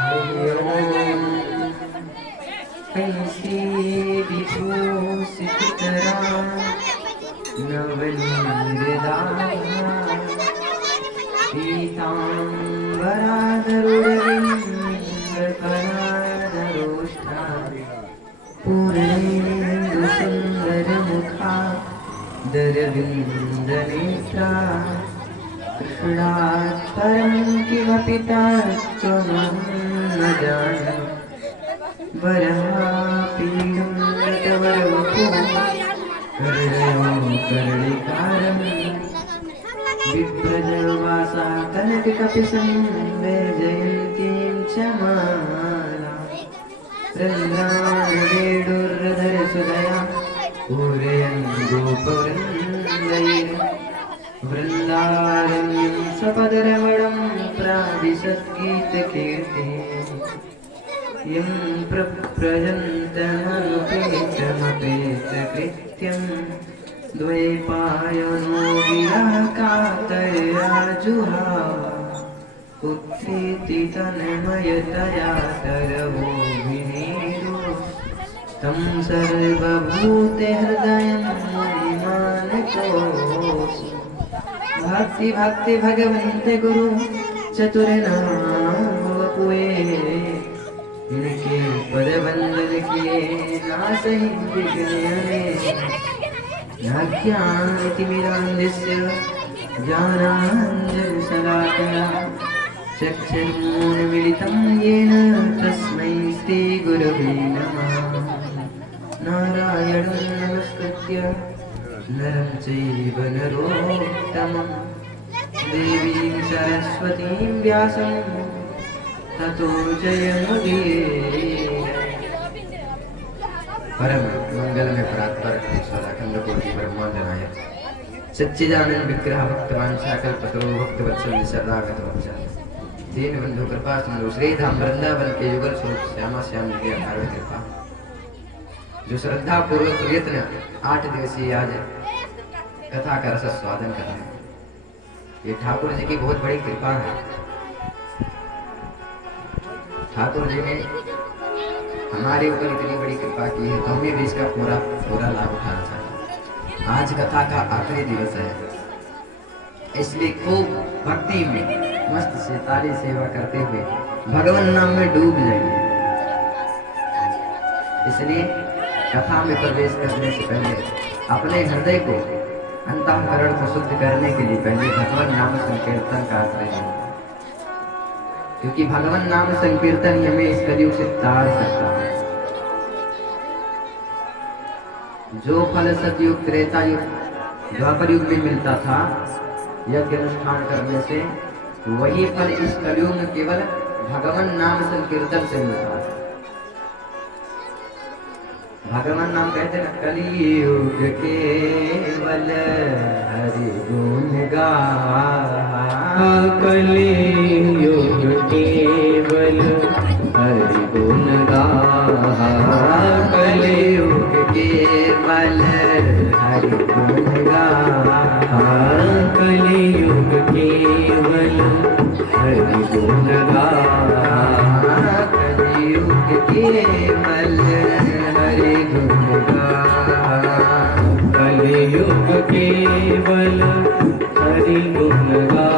हरि ओम। ऐसी विभूषित करा नवनीरदाया पीताम्बराधरुरविन्दकराधरोष्ठा पूर्णेन्दुसुन्दरमुखा दरविन्दनेत्रा कृष्णात् परं किमपि तत्त्वमहं न जाने वरापीडं नटवरवपुः कर्णयो कर्णिकारम् विप्रजवासा कनककपिशं वैजयन्तीं च माला रन्ध्राणवेणुर्धरसुधया पूरयन् गोपवृन्दैः वृन्दारण्यं सपदरमणं प्रादिशद्गीतकीर्तिः यं प्रव्रजन्तमनुपेतमपेतकृत्यं द्वैपायनो विरहकातरया जुहाव उत्थिति तन्मयतया तरवोऽभिनेदो तं सर्वभूतहृदयं मुनिमानतोऽस्मि। भक्ति भक्ति भगवन्त गुरु चतुरनाम वपुए इनके पद वंदन किए नासहि विघ्ने ज्ञानतिमिरान्धस्य ज्ञानाञ्जनशलाकया चक्षुर्मोनमिलितं येन तस्मै श्रीगुरवे नमः। नारायणं नमस्कृत्य नरं चैव नरोत्तमं देवीं सरस्वतीं व्यासं ततो जयमुदीरये। परम मंगलमय परात्पर ईश्वराखंड कोटि ब्रह्मांड नायक सच्चिदानंद विग्रह भक्तवान साकल पतरो भक्तवत्सल शरणागत वत्सल दीन बंधु कृपा सिंधु श्री धाम वृंदावन के युगल स्वरूप श्यामा श्याम की अपार कृपा जो श्रद्धा पूर्वक प्रयत्न 8 दिवसीय आज कथा का रस स्वादन करते हैं। ये ठाकुर जी की बहुत बड़ी कृपा है। ठाकुर जी ने हमारे ऊपर इतनी बड़ी कृपा की है तो हमें भी इसका पूरा लाभ उठाना चाहिए। आज कथा का आखिरी दिवस है, इसलिए खूब भक्ति में मस्त से ताली सेवा करते हुए भगवान नाम में डूब जाइए। इसलिए कथा में प्रवेश करने से पहले अपने हृदय को अंतःकरण को शुद्ध करने के लिए पहले भगवान नाम संकीर्तन का आश्रय लें, क्योंकि भगवान नाम संकीर्तन ही हमें इस कलयुग से तार सकता है। जो फल सतयुग त्रेता युग द्वापर युग में मिलता था यज्ञ अनुष्ठान करने से, वही फल इस कलयुग में केवल भगवान नाम संकीर्तन से मिलता है। भगवान नाम कहते हैं कलियुग केवल हरि गुण गा, कलियुग केवल हरि गुण गा, कलियुग केवल हरि गुण गा, कलियुग केवल हरि गुण गा, कलियुग केवल हरि गुण गा, कलियुग केवल हरि गुण गा।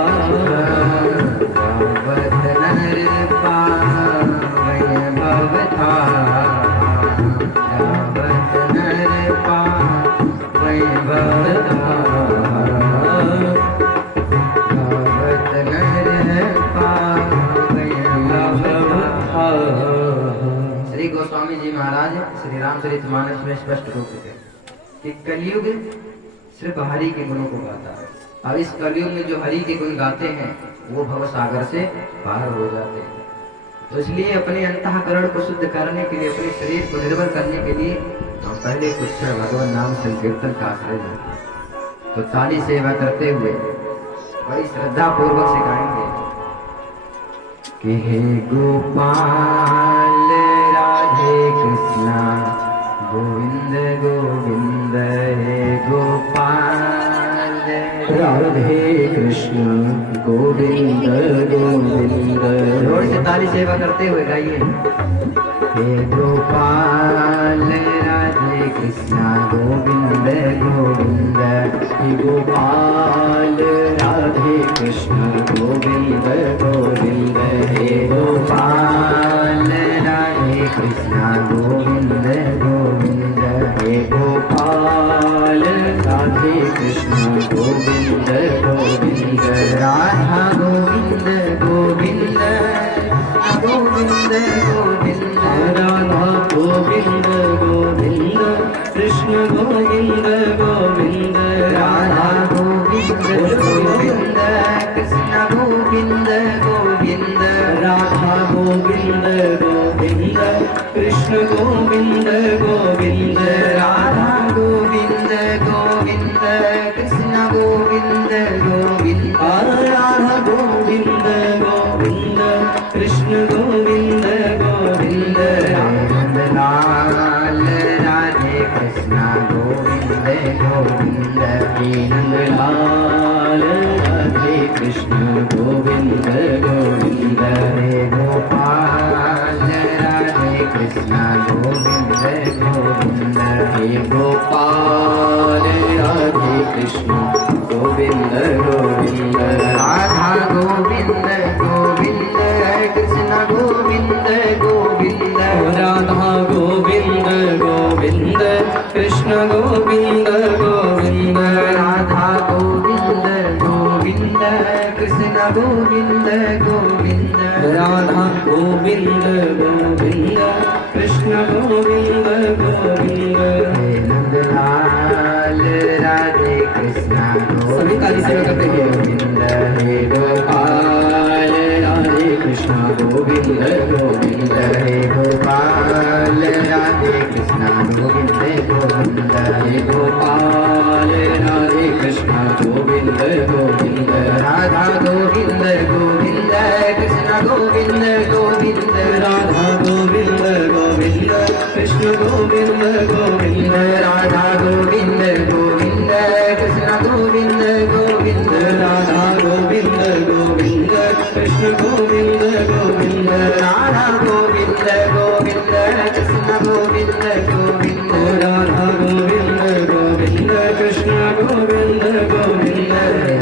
गावत नर पावै भवतार, गावत नर पावै भवतार, गावत नर पावै भवतार। श्री गोस्वामी जी महाराज श्री रामचरितमानस में स्पष्ट रूप से कि कलयुग सिर्फ हरि के गुणों को गाता है। अब इस कलयुग में जो हरि के गुण गाते हैं वो भव सागर से पार हो जाते हैं। तो इसलिए अपने अंतःकरण को शुद्ध करने के लिए, अपने शरीर को निर्भर करने के लिए हम पहले कुछ क्षण भगवान नाम संकीर्तन का आश्रय लें। तो ताली सेवा करते हुए बड़ी श्रद्धा पूर्वक से गाएंगे कि हे गोपाल राधे कृष्णा गोविंद गोविंद हे गोपाल राधे कृष्ण गोविंद गोविंद। जोर से ताली सेवा करते हुए गाइए। हे गोपाल राधे कृष्णा गोविंद गोविंद। हे गोपाल राधे कृष्ण गोविंद गोविंद। हे गोपाल राधे कृष्णा गोविंद गोविंद। हे गोपाल राधे कृष्ण गोविंद गोविंद। राधा गोविंद गोविंद गोविंद गोविंद। राधा गोविंद गोविंद कृष्ण गोविंद गोविंद। राधा गोविंद गोविंद कृष्ण गोविंद गोविंद। राधा गोविंद गोविंद कृष्ण गोविंद गोविंद। राधा गोविंद गोविंद कृष्ण गोविंद गोविंद। राधा गोविंद गोविंद कृष्ण गोविंद गोविंद। नंदलाल राधे कृष्ण गोविंद गोविंद। नंदलाल राधे कृष्ण गोविंद गोविंद। हे गोपाल राधे कृष्ण गोविंद गोविंद। हे गोपाल राधे कृष्ण गोविंद गोविंद। राधा गोविंद गोविंद कृष्ण गोविंद गोविंद। राधा गोविंद गोविंद कृष्ण गोविंद गोविंद। राधा गोविंद गोविंद कृष्ण गोविंद गोविंद। राधा गोविंद गोविंद कृष्ण गोविंद गोविंद। हे नंदलाल राधे कृष्ण सभी ताली सेवा करते हैं। गोविंद। हे गोपाल राधे कृष्ण गोविंद गोविंद। हे गोपाल राधे कृष्ण गोविंद गोविंद। हे गोपाल राधे कृष्ण गोविंद गोविंद। राधा गोविंद गोविंद कृष्ण गोविंद गोविंद। राधा गोविंद गोविंद कृष्ण गोविंद गोविंद। राधा गोविंद गोविंद कृष्ण गोविंद गोविंद। राधा गोविंद गोविंद कृष्ण गोविंद गोविंद। राधा गोविंद गोविंद कृष्ण गोविंद गोविंद। राधा गोविंद गोविंद कृष्ण गोविंद गोविंद।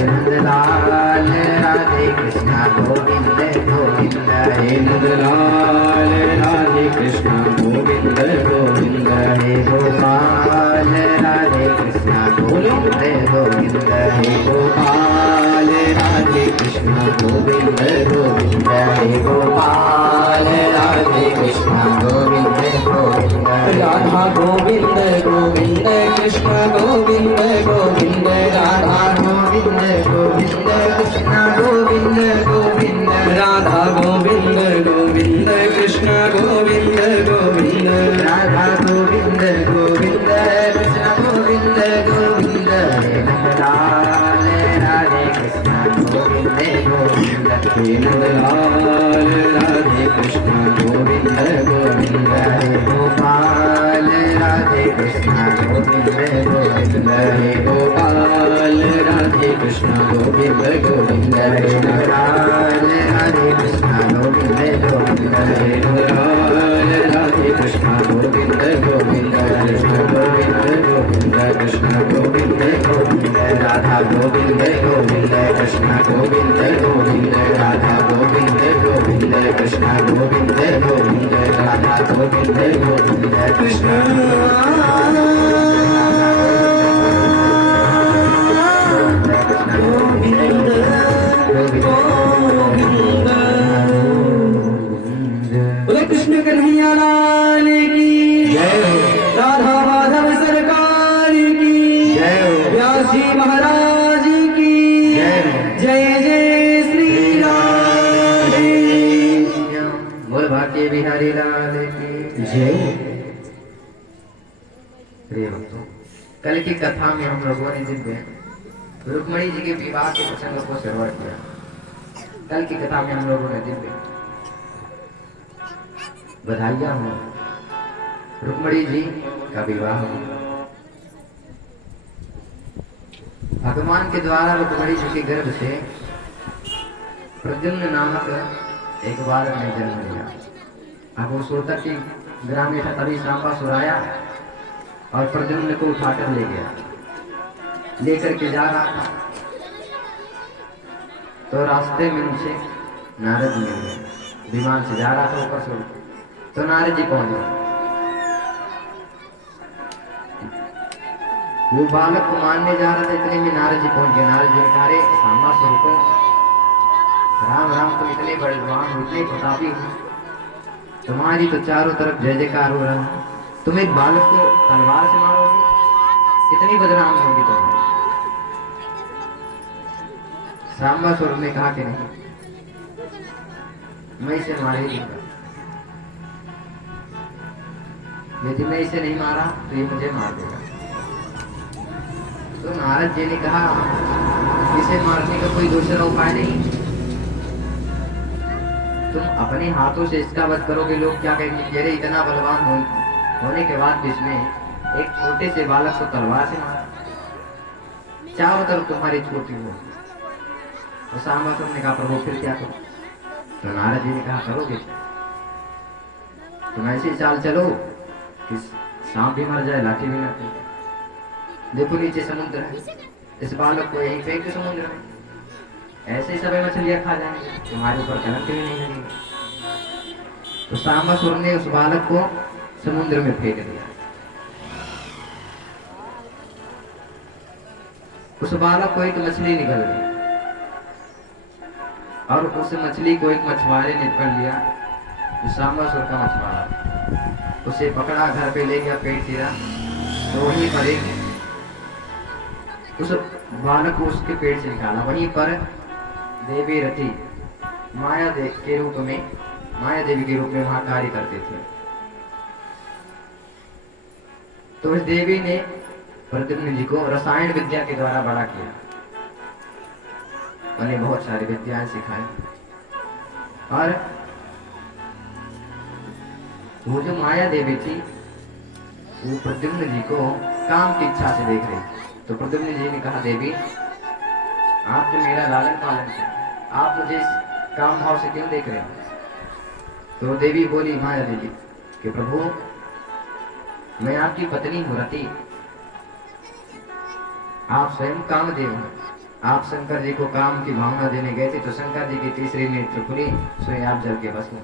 नंदलाल राधे कृष्ण गोविंद गोविंद। हे नंदलाल राधे कृष्ण गोविंद गोविंद। हे गोपाल राधे कृष्ण गोविंद गोविंद। हे गोपाल राधे कृष्ण गोविंद गोविंद। हे गोपाल राधे कृष्ण गोविंद गोविंद। राधा गोविंद गोविंद कृष्ण गोविंद गोविंद। राधा गोविंद गोविंद कृष्ण गोविंद गोविंद। राधा गोविंद गोविंद कृष्ण गोविंद गोविंद। राधा गोविंद गोविंद कृष्ण गोविंद गोविंद। नंदलाल राधे कृष्ण गोविंद गोविंद। हे नंदलाल राधे कृष्ण गोविंद गोविंद। हे गोपाल राधे कृष्ण गोविंद गोविंद। हे गोपाल राधे कृष्ण गोविंद गोविंद। नंदलाल राधे कृष्ण गोविंद गोविंद। हे नंदलाल राधे कृष्ण गोविंद गोविंद। कृष्ण गोविंद गोविंद कृष्ण गोविंद गोविंद। राधा गोविंद गोविंद कृष्ण गोविंद गोविंद। राधा गोविंद गोविंद कृष्ण गोविंद गोविंद। राधा गोविंद गोविंद कृष्ण गोविंद गोविंद। बोले कृष्ण कन्हैया लाल की जय। राधा माधव सरकार की जय। व्यास जी महाराज की जय। जय जय श्री राधे। बोल भारतीय बिहारी लाल की जय। प्रिय भक्तों, कल की कथा में हम लोगों ने दिव्य रुक्मणी जी के विवाह के प्रसंग को श्रवण किया। कल की कथा में हम लोगों ने दिव्य बधाइयां हो रुक्मणी जी का विवाह हो। भगवान के द्वारा रुक्मिणी जी के गर्भ से प्रद्युम्न नामक एक बालक ने जन्म लिया। अब वो सोता कि ग्राम में था, तभी सांबासुर आया और प्रद्युम्न को उठाकर ले गया। लेकर के जा रहा था तो रास्ते में उनसे नारद मिल गए। विमान से जा रहा था ऊपर से, तो नारद जी पहुंच गए। वो बालक को मारने जा रहा था, इतने में नारद जी पहुंच गए। नारद जी ने कहा, रे सांबासुर को, राम राम, तुम इतने बलवान हो, इतने प्रतापी हो, तुम्हारी तो चारों तरफ जय जयकार हो रहा है, तुम एक बालक को तलवार से मारोगे, इतनी बदनाम होगी तुम्हारी। सांबासुर ने कहा कि नहीं, मैं इसे मार ही दूंगा, यदि मैं इसे नहीं मारा तो ये मुझे मार देगा। तो नारद जी ने कहा, इसे मारने का कोई दूसरा उपाय नहीं, तुम अपने हाथों से इसका वध करोगे, लोग क्या कहेंगे, अरे इतना बलवान होने के बाद भी इसने एक छोटे से बालक को तलवार से मारा, चारों तरफ तुम्हारी छोटी हो। तो सांबासुर ने कहा, प्रभु फिर क्या करो? तो नारद जी ने कहा, करोगे तुम ऐसी चाल चलो कि सांप भी मर जाए, लाठी भी ना टूटे। देखो नीचे समुद्र है, इस बालक को यहीं फेंक दो समुद्र में, ऐसे ही सभी मछलियां खा जाएंगे, तुम्हारे ऊपर कलंक भी नहीं लगेगा। तो सांबासुर ने उस बालक को समुद्र में फेंक दिया। उस बालक को एक मछली निकल गई और उस मछली को एक मछुआरे ने पकड़ लिया, जो सांबासुर का मछुआरा। उसे पकड़ा, घर पे ले गया, पेट चीरा, तो वहीं पर एक उस बालक को उसके पेट से निकाला। वहीं पर देवी रति माया देवी के रूप में वहां कार्य करते थे। तो उस देवी ने प्रद्युम्न जी को रसायन विद्या के द्वारा बड़ा किया, उन्हें बहुत सारी विद्याएं सिखाई। और वो जो माया देवी थी, वो प्रद्युम्न जी को काम की इच्छा से देख रही। तो प्रद्युम्न जी ने कहा, देवी आप जो मेरा लालन पालन है, आप मुझे इस काम भाव से क्यों देख रहे हैं? तो देवी बोली, माया देवी, कि प्रभु मैं आपकी पत्नी हूँ रति, आप स्वयं कामदेव हैं। आप शंकर जी को काम की भावना देने गए थे, तो शंकर जी की तीसरी नेत्र खुली, स्वयं आप जल के बस में।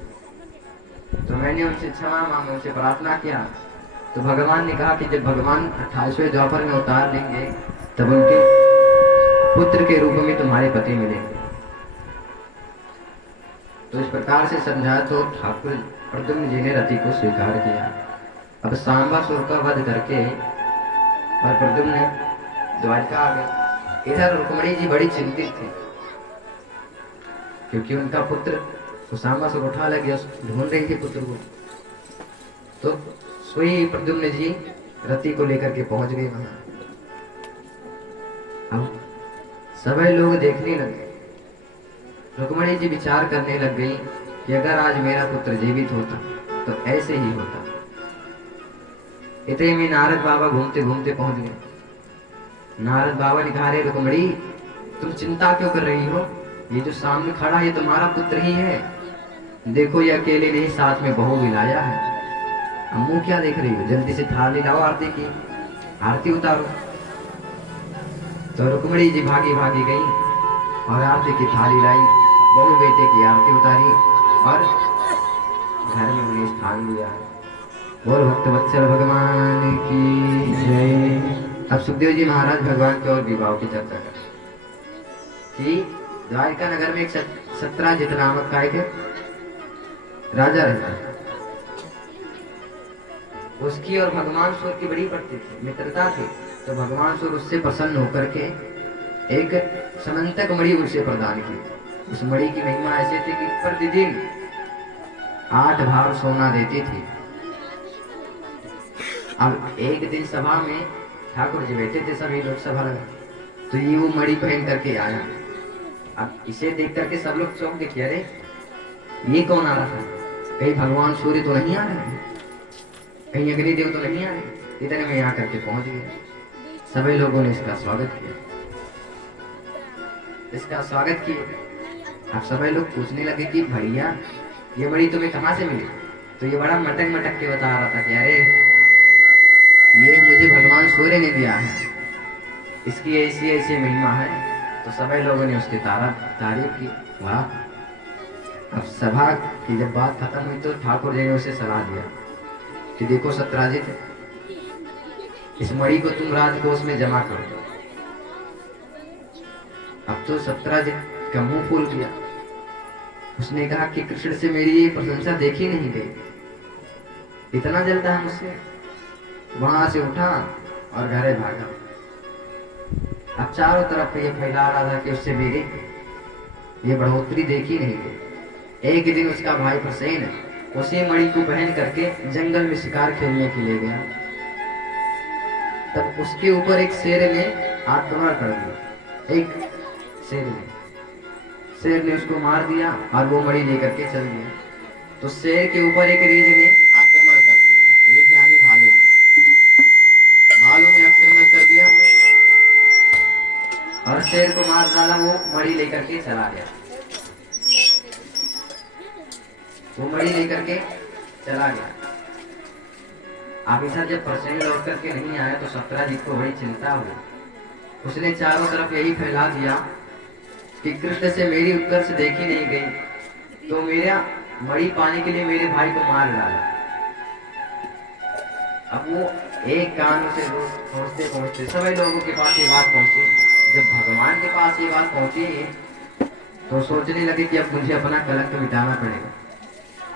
तो मैंने उनसे क्षमा मांगी, उनसे प्रार्थना किया। तो भगवान ने कहा कि जब भगवान 28वें द्वापर में उतार लेंगे, तब उनके पुत्र के रूप में तुम्हारे पति मिलेंगे। तो इस प्रकार से समझा तो ठाकुर प्रद्युम्न जी ने रति को स्वीकार किया। अब सांबासुर का वध करके और प्रद्युम्न द्वारका आ गए। इधर रुक्मिणी जी बड़ी चिंतित थी, क्योंकि उनका पुत्र तो सांबासुर उठा ले गया, ढूंढ रही थी पुत्र को। तो सोई प्रद्युम्न जी रति को लेकर के पहुंच गए वहां। अब सभी लोग देखने लगे। रुक्मिणी जी विचार करने लग गई कि अगर आज मेरा पुत्र जीवित होता तो ऐसे ही होता। इतने में नारद बाबा घूमते घूमते पहुंच गए। नारद बाबा ने कहा, रे रुक्मिणी, तुम चिंता क्यों कर रही हो? ये जो सामने खड़ा है तुम्हारा पुत्र ही है। देखो ये अकेले नहीं, साथ में बहू भी लाया है। अब मुंह क्या देख रही हो? जल्दी से थाली लाओ, आरती की, आरती उतारो। तो रुक्मिणी जी भागी भागी गई और आरती की थाली लाई, बहू बेटे की आरती उतारी और घर में उन्हें स्थान दिया। बोल भक्त वत्सल भगवान की जय। अब सुखदेव जी महाराज भगवान के और विवाह की चर्चा कर कि द्वारका नगर में एक सत्यराजित नामक का एक राजा रहता है। उसकी और भगवान सूर्य की बड़ी पड़ती थी, मित्रता थी। तो भगवान सूर्य उससे प्रसन्न होकर के एक समंतक मणि उसे प्रदान की। उस मणि की महिमा ऐसी थी कि प्रतिदिन 8 भार सोना देती थी। अब एक दिन सभा में ठाकुर जी बैठे थे, सभी लोग सभा लगा, तो ये वो मणि पहन करके आया। अब इसे देख करके सब लोग चौंक दिखे, अरे ये कौन आ रहा था? कहीं भगवान सूर्य तो नहीं आ रहे, कहीं अग्निदेव तो नहीं आ रहे। इतने में यहाँ करके पहुंच गए। सभी लोगों ने इसका स्वागत किया। इसका स्वागत किए। अब सभी लोग पूछने लगे कि भैया ये मणि तुम्हें कहाँ से मिली? तो ये बड़ा मटक मटक के बता रहा था कि अरे ये मुझे भगवान सूर्य ने दिया है, इसकी ऐसी ऐसी महिमा है। तो सभी लोगों ने उसकी तारीफ की। वाह। अब सभा की जब बात खत्म हुई तो ठाकुर जी ने उसे सलाह दिया कि देखो सत्राजित, इस मणि को तुम राजकोष में जमा कर दो। अब तो सत्राजित का मुंह फूल गया। उसने कहा कि कृष्ण से मेरी ये प्रशंसा देखी नहीं गई, इतना जलता है मुझसे। वहां से उठा और घरे भागा। अब चारों तरफ ये फैला रहा था कि उससे मेरी ये बढ़ोतरी देखी नहीं गई। एक दिन उसका भाई प्रसेन उसी मणि को पहन करके जंगल में शिकार खेलने के लिए गया। तब उसके ऊपर एक शेर ने आक्रमण कर दिया। एक शेर ने उसको मार दिया और वो मणि लेकर के चल दिया। तो शेर के ऊपर एक रीछ ने आक्रमण कर दिया। रीछ यानी भालू, भालू ने आक्रमण कर दिया और शेर को मार डाला। वो मणि लेकर के चला गया। वो मणि लेकर के चला गया। आफिसर जब प्रसन्न लौट करके नहीं आया तो सत्राजित को बड़ी चिंता हुई। उसने चारों तरफ यही फैला दिया कि कृष्ण से मेरी उत्कर्ष देखी नहीं गई, तो मेरा मणि पाने के लिए मेरे भाई को मार डाला। अब वो एक कान से पहुंचते पहुंचते सभी लोगों के पास ये बात पहुंची। जब भगवान के पास ये बात पहुंची तो सोचने लगे कि अब मुझे अपना कलंक मिटाना पड़ेगा।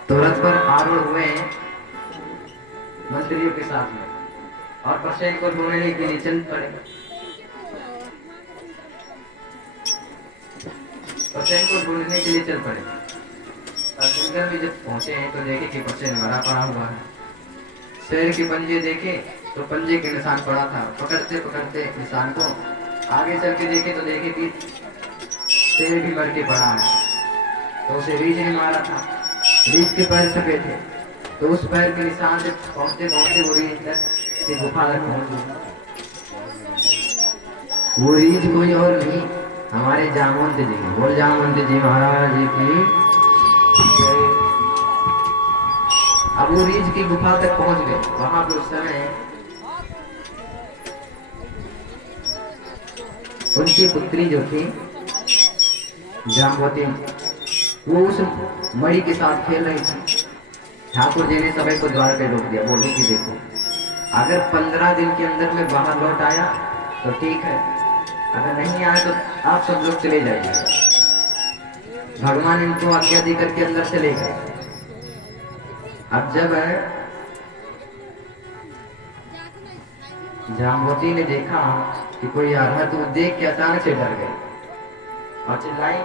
तो रथ पर आरूढ़ हुए मंत्रियों के साथ में और प्रसेन को ढूंढने के लिए चल पड़े। प्रसेन को ढूंढने के लिए चल पड़े और जंगल में जब पहुंचे हैं तो देखे कि प्रसेन मरा पड़ा हुआ है। शेर के पंजे देखे तो पंजे के निशान पड़ा था। पकड़ते पकड़ते निशान को आगे चल के देखे तो देखे कि शेर भी मर के पड़ा है। तो उसे रीछ ने मारा था। रीछ के पैर सफेद थे, तो उस पैर के निशान से पहुंचते पहुंचते वो रीछ तक की गुफा तक पहुंच गई। वो रीछ कोई और नहीं, हमारे जामवंत जी। बोल जामवंत जी महाराज की। अब वो रीछ की गुफा तक पहुंच गए। वहां पर उस समय उनकी पुत्री जो थी जामवती, वो उस मणि के साथ खेल रही थी। ठाकुर जी ने सभी को द्वार पे रोक दिया। बोले कि देखो, अगर 15 दिन के अंदर में बाहर लौट आया तो ठीक है, अगर नहीं आया तो आप सब लोग चले जाइए। भगवान इनको आज्ञा दी करके अंदर चले गए। अब जब जामवती ने देखा कि कोई आ रहा है तो देख के अचानक से डर गई और चिल्लाई।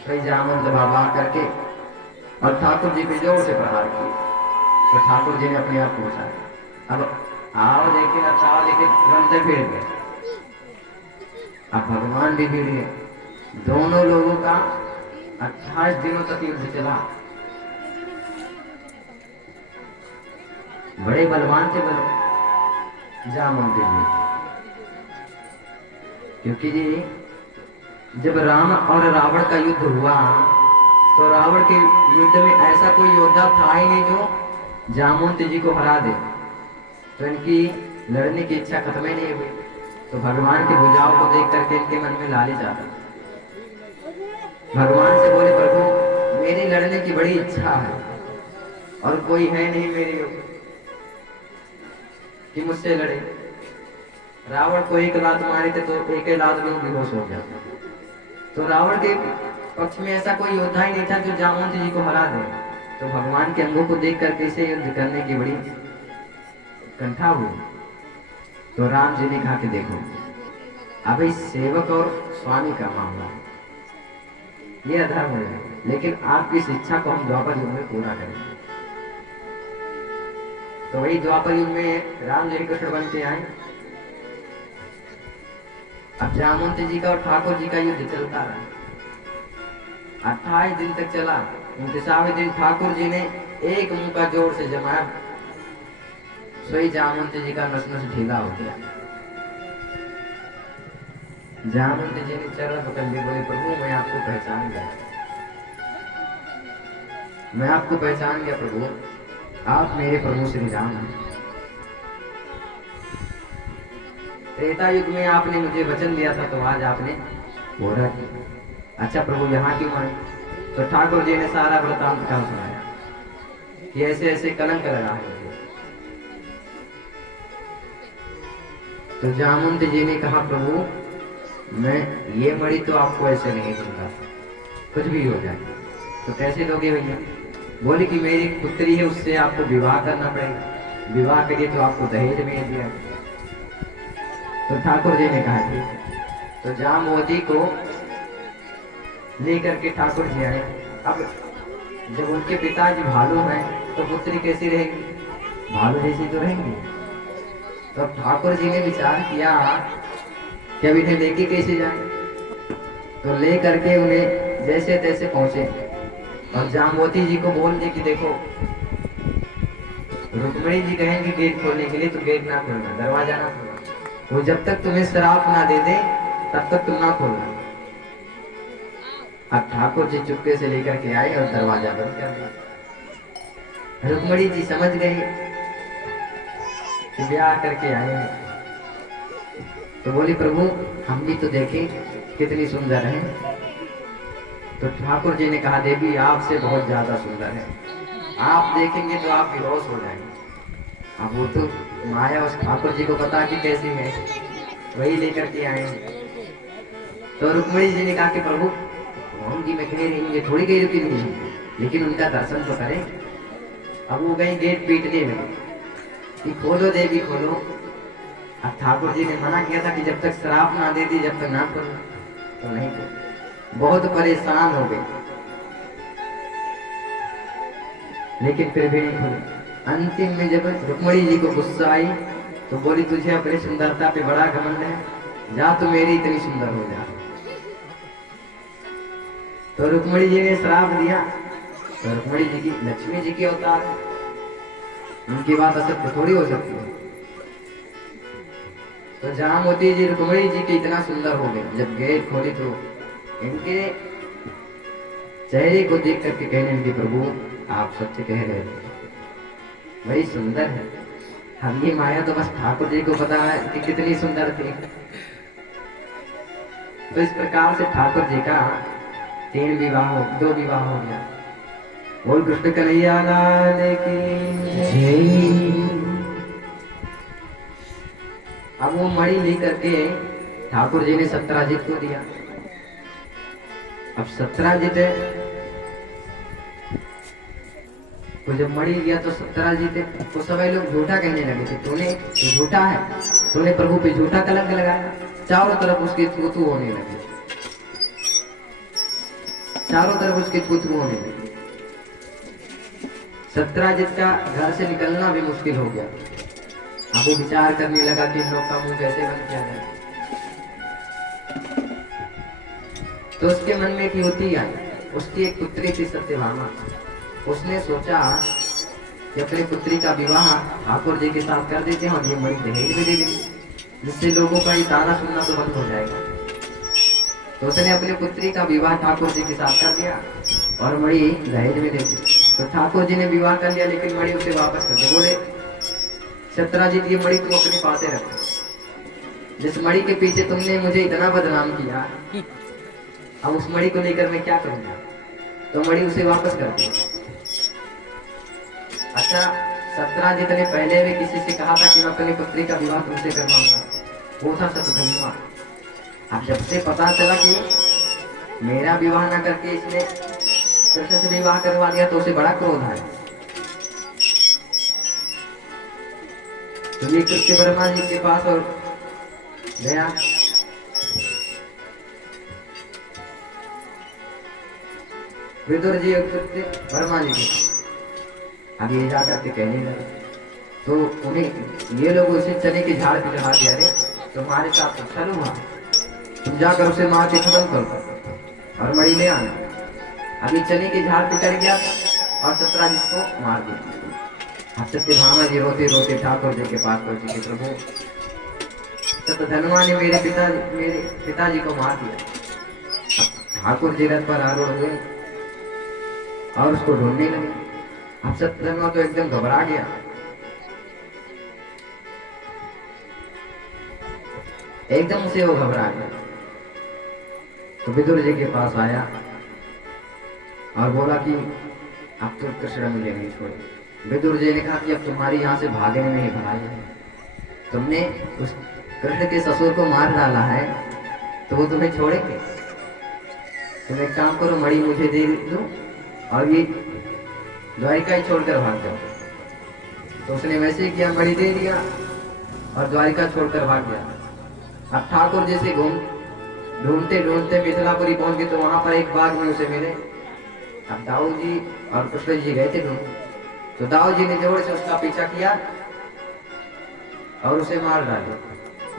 भाई जामवंत बाबा करके और ठाकुर जी पे जोर से प्रहार किए। तो ठाकुर जी ने अपने आप पूछा, अब आओ देखे ना चाओ देखे, तुरंत भिड़ गए। अब भगवान भी भिड़ गए। दोनों लोगों का 28 दिनों तक युद्ध चला। बड़े बलवान थे जामवंत जी, क्योंकि जी जब राम और रावण का युद्ध हुआ तो रावण के युद्ध में ऐसा कोई योद्धा था ही नहीं जो जामवंत जी को हरा दे। तो इनकी लड़ने की इच्छा खत्म ही नहीं हुई। तो भगवान की भुजाओं को देख करके इनके मन में लालच आता। भगवान से बोले, प्रभु मेरी लड़ने की बड़ी इच्छा है और कोई है नहीं मेरे ऊपर कि मुझसे लड़े। रावण को एक लात मारे थे तो एक ही लात में बेहोश हो गया। तो रावण के पक्ष में ऐसा कोई योद्धा ही नहीं था जो जामवंत जी को हरा दे। तो भगवान के अंगों को देख करके इसे युद्ध करने की बड़ी कंठा हुई। तो राम जी ने कहा कि देखो, अब इस सेवक और स्वामी का मामला ये अधर्म है, लेकिन आपकी इस इच्छा को हम द्वापर युग में पूरा करेंगे। तो वही द्वापर युग में राम जी कृष्ण बन के आए। अब जामवंत जी का और ठाकुर जी का युद्ध चलता रहा। 28 दिन तक चला। 29वें दिन ठाकुर जी ने एक मुंह का जोर से जमाया, सोई जामवंत जी का नस नस ढीला हो गया। जामवंत जी ने चरण पकड़ लिए, बोले प्रभु मैं आपको पहचान गया, मैं आपको पहचान गया प्रभु, आप मेरे प्रभु श्री राम हैं। त्रेता युग में आपने मुझे वचन दिया था तो आज आपने पूरा किया। अच्छा प्रभु यहाँ क्यों आए? तो ठाकुर जी ने सारा वृतांत कहा सुनाया कि ऐसे ऐसे कलंक लगा है। तो जामवंत जी ने कहा प्रभु मैं ये मणि तो आपको ऐसे नहीं दूंगा, कुछ भी हो जाए। तो कैसे दोगे भैया? बोले कि मेरी पुत्री है, उससे आपको विवाह करना पड़ेगा, विवाह करिए तो आपको दहेज में दिया। तो ठाकुर जी ने कहा ठीक। तो जामवती को लेकर के ठाकुर जी आए। अब जब उनके पिताजी भालू हैं तो पुत्री कैसी रहेगी? भालू जैसी तो रहेंगी। तो ठाकुर जी ने विचार किया कि अब इन्हें लेके कैसे जाए। तो ले करके उन्हें जैसे तैसे पहुंचे और जामवती जी को बोल दिए कि देखो रुक्मिणी जी कहेंगे गेट खोलने के लिए तो गेट ना खोलना, दरवाजा ना खोलना, वो जब तक तुम्हें श्राप ना दे दे तब तक तुम ना खोलना। अब ठाकुर जी चुपके से लेकर के आए और दरवाजा बंद कर दिया। रुक्मिणी जी समझ गई कि ब्याह करके आए हैं। तो बोली प्रभु हम भी तो देखें कितनी सुंदर है। तो ठाकुर जी ने कहा देवी आपसे बहुत ज्यादा सुंदर है, आप देखेंगे तो आप बेहोश हो जाएंगे। अब वो तो माया उस ठाकुर जी को पता कि कैसी है, वही लेकर के आए। तो रुक्मिणी जी ने कहा कि प्रभु मोहन जी मैं कह रही हूँ ये थोड़ी गई रुकी नहीं, लेकिन उनका दर्शन तो करें। अब वो गई गेट पीटने लगे कि खोलो देवी खोलो। अब ठाकुर जी ने मना किया था कि जब तक श्राप ना दे दी जब तक ना खोलो, तो नहीं खोलो। बहुत परेशान हो गए लेकिन फिर भी नहीं खोले। अंतिम में जब रुक्मिणी जी को गुस्सा आई तो बोली तुझे अपनी सुंदरता पे बड़ा घमंड है, जा तू मेरी इतनी सुंदर हो जा। तो रुक्मिणी जी ने श्राप दिया। तो रुक्मिणी जी की लक्ष्मी जी के अवतार है, उनकी बात असत्य थोड़ी हो सकती है। तो जामवती जी रुक्मिणी जी के इतना सुंदर हो गए, जब गेट खोली तो इनके चेहरे को देख करके कहने लगे प्रभु आप सत्य कह रहे थे, वही सुंदर है। हम ये माया तो बस ठाकुर जी को पता है कि कितनी सुंदर थी। तो इस प्रकार से ठाकुर जी का 2 विवाह हो गया। बोल कृष्ण कन्हैया लाल की जय। अब वो मणि लेकर के ठाकुर जी ने सत्राजित को दिया। अब सत्राजित तो जब मणि लिया तो सत्राजित तो सभी लोग झूठा कहने लगे थे, तूने झूठा है, तूने प्रभु पे झूठा कलंक लगाया। चारों तरफ उसके थू होने लगे, चारों तरफ उसके थू होने लगे। सत्राजित का घर से निकलना भी मुश्किल हो गया। अब वो विचार करने लगा कि इन लोग का मुंह कैसे बंद किया जाए। तो उसके मन में एक युवती आई, उसकी एक पुत्री थी सत्यभामा। उसने सोचा कि अपनी पुत्री का विवाह ठाकुर जी के साथ कर देते हैं और ये मणि दहेज में दे देंगे, जिससे लोगों का ये ताना सुनना तो बंद हो जाएगा। तो उसने अपनी पुत्री का विवाह ठाकुर जी के साथ कर दिया और मणि दहेज में दे दी। तो ठाकुर जी ने विवाह कर लिया लेकिन मणि उसे वापस कर दिया। बोले सत्राजित ये मणि तुम अपने पास रखो, जिस मणि के पीछे तुमने मुझे इतना बदनाम किया, अब उस मणि को लेकर मैं क्या करूंगा। तो मणि उसे वापस कर दिया। अच्छा सत्राजित ने पहले भी किसी से कहा था कि मैं अपनी पुत्री का विवाह तुमसे करवाऊंगा, वो था सतधन्वा। अब जब से पता चला कि मेरा विवाह ना करके इसने कृष्ण से विवाह करवा दिया तो उसे बड़ा क्रोध आया। तो ये कृष्ण ब्रह्मा जी के पास और गया। विदुर जी ब्रह्मा जी के अब ये जाकर के कहने लगे। तो उन्हें ये लोग उसे चने के झाड़ पे चढ़ा दिया, रे तुम्हारे साथ तो छल हुआ, तुम जाकर उसे मार के खत्म करो और मणि ले आना। अभी चने के झाड़ पे चढ़ गया और सत्राजित को मार दिया। अब सत्यभामा जी रोते रोते ठाकुर जी के पास पहुंची कि प्रभु तो धनवा ने मेरे पिताजी को मार दिया। ठाकुर जी रथ पर आरूढ़ हुए और उसको ढूंढने लगे। अब सत्यधनवा तो एकदम घबरा गया। एकदम से वो घबरा गया तो विदुर जी के पास आया और बोला कि अब तो कृष्ण मुझे नहीं छोड़े। विदुर जी ने कहा कि अब तुम्हारी यहाँ से भागने में ही भलाई है। तुमने उस कृष्ण के ससुर को मार डाला है तो वो तुम्हें छोड़ेंगे। तुम एक काम करो, मणि मुझे दे दो और ये द्वारिका ही छोड़कर भाग जाओ। तो उसने वैसे ही किया, मणि दे दिया और द्वारिका छोड़कर भाग गया। अब ठाकुर जी से ढूंढते ढूंढते मिथिलापुरी पहुंच गए तो वहां पर एक बाग में उसे मिले। अब दाऊ जी और कृष्ण जी गए थे ढूंढ, तो दाऊ जी ने जोर से उसका पीछा किया और उसे मार डाले,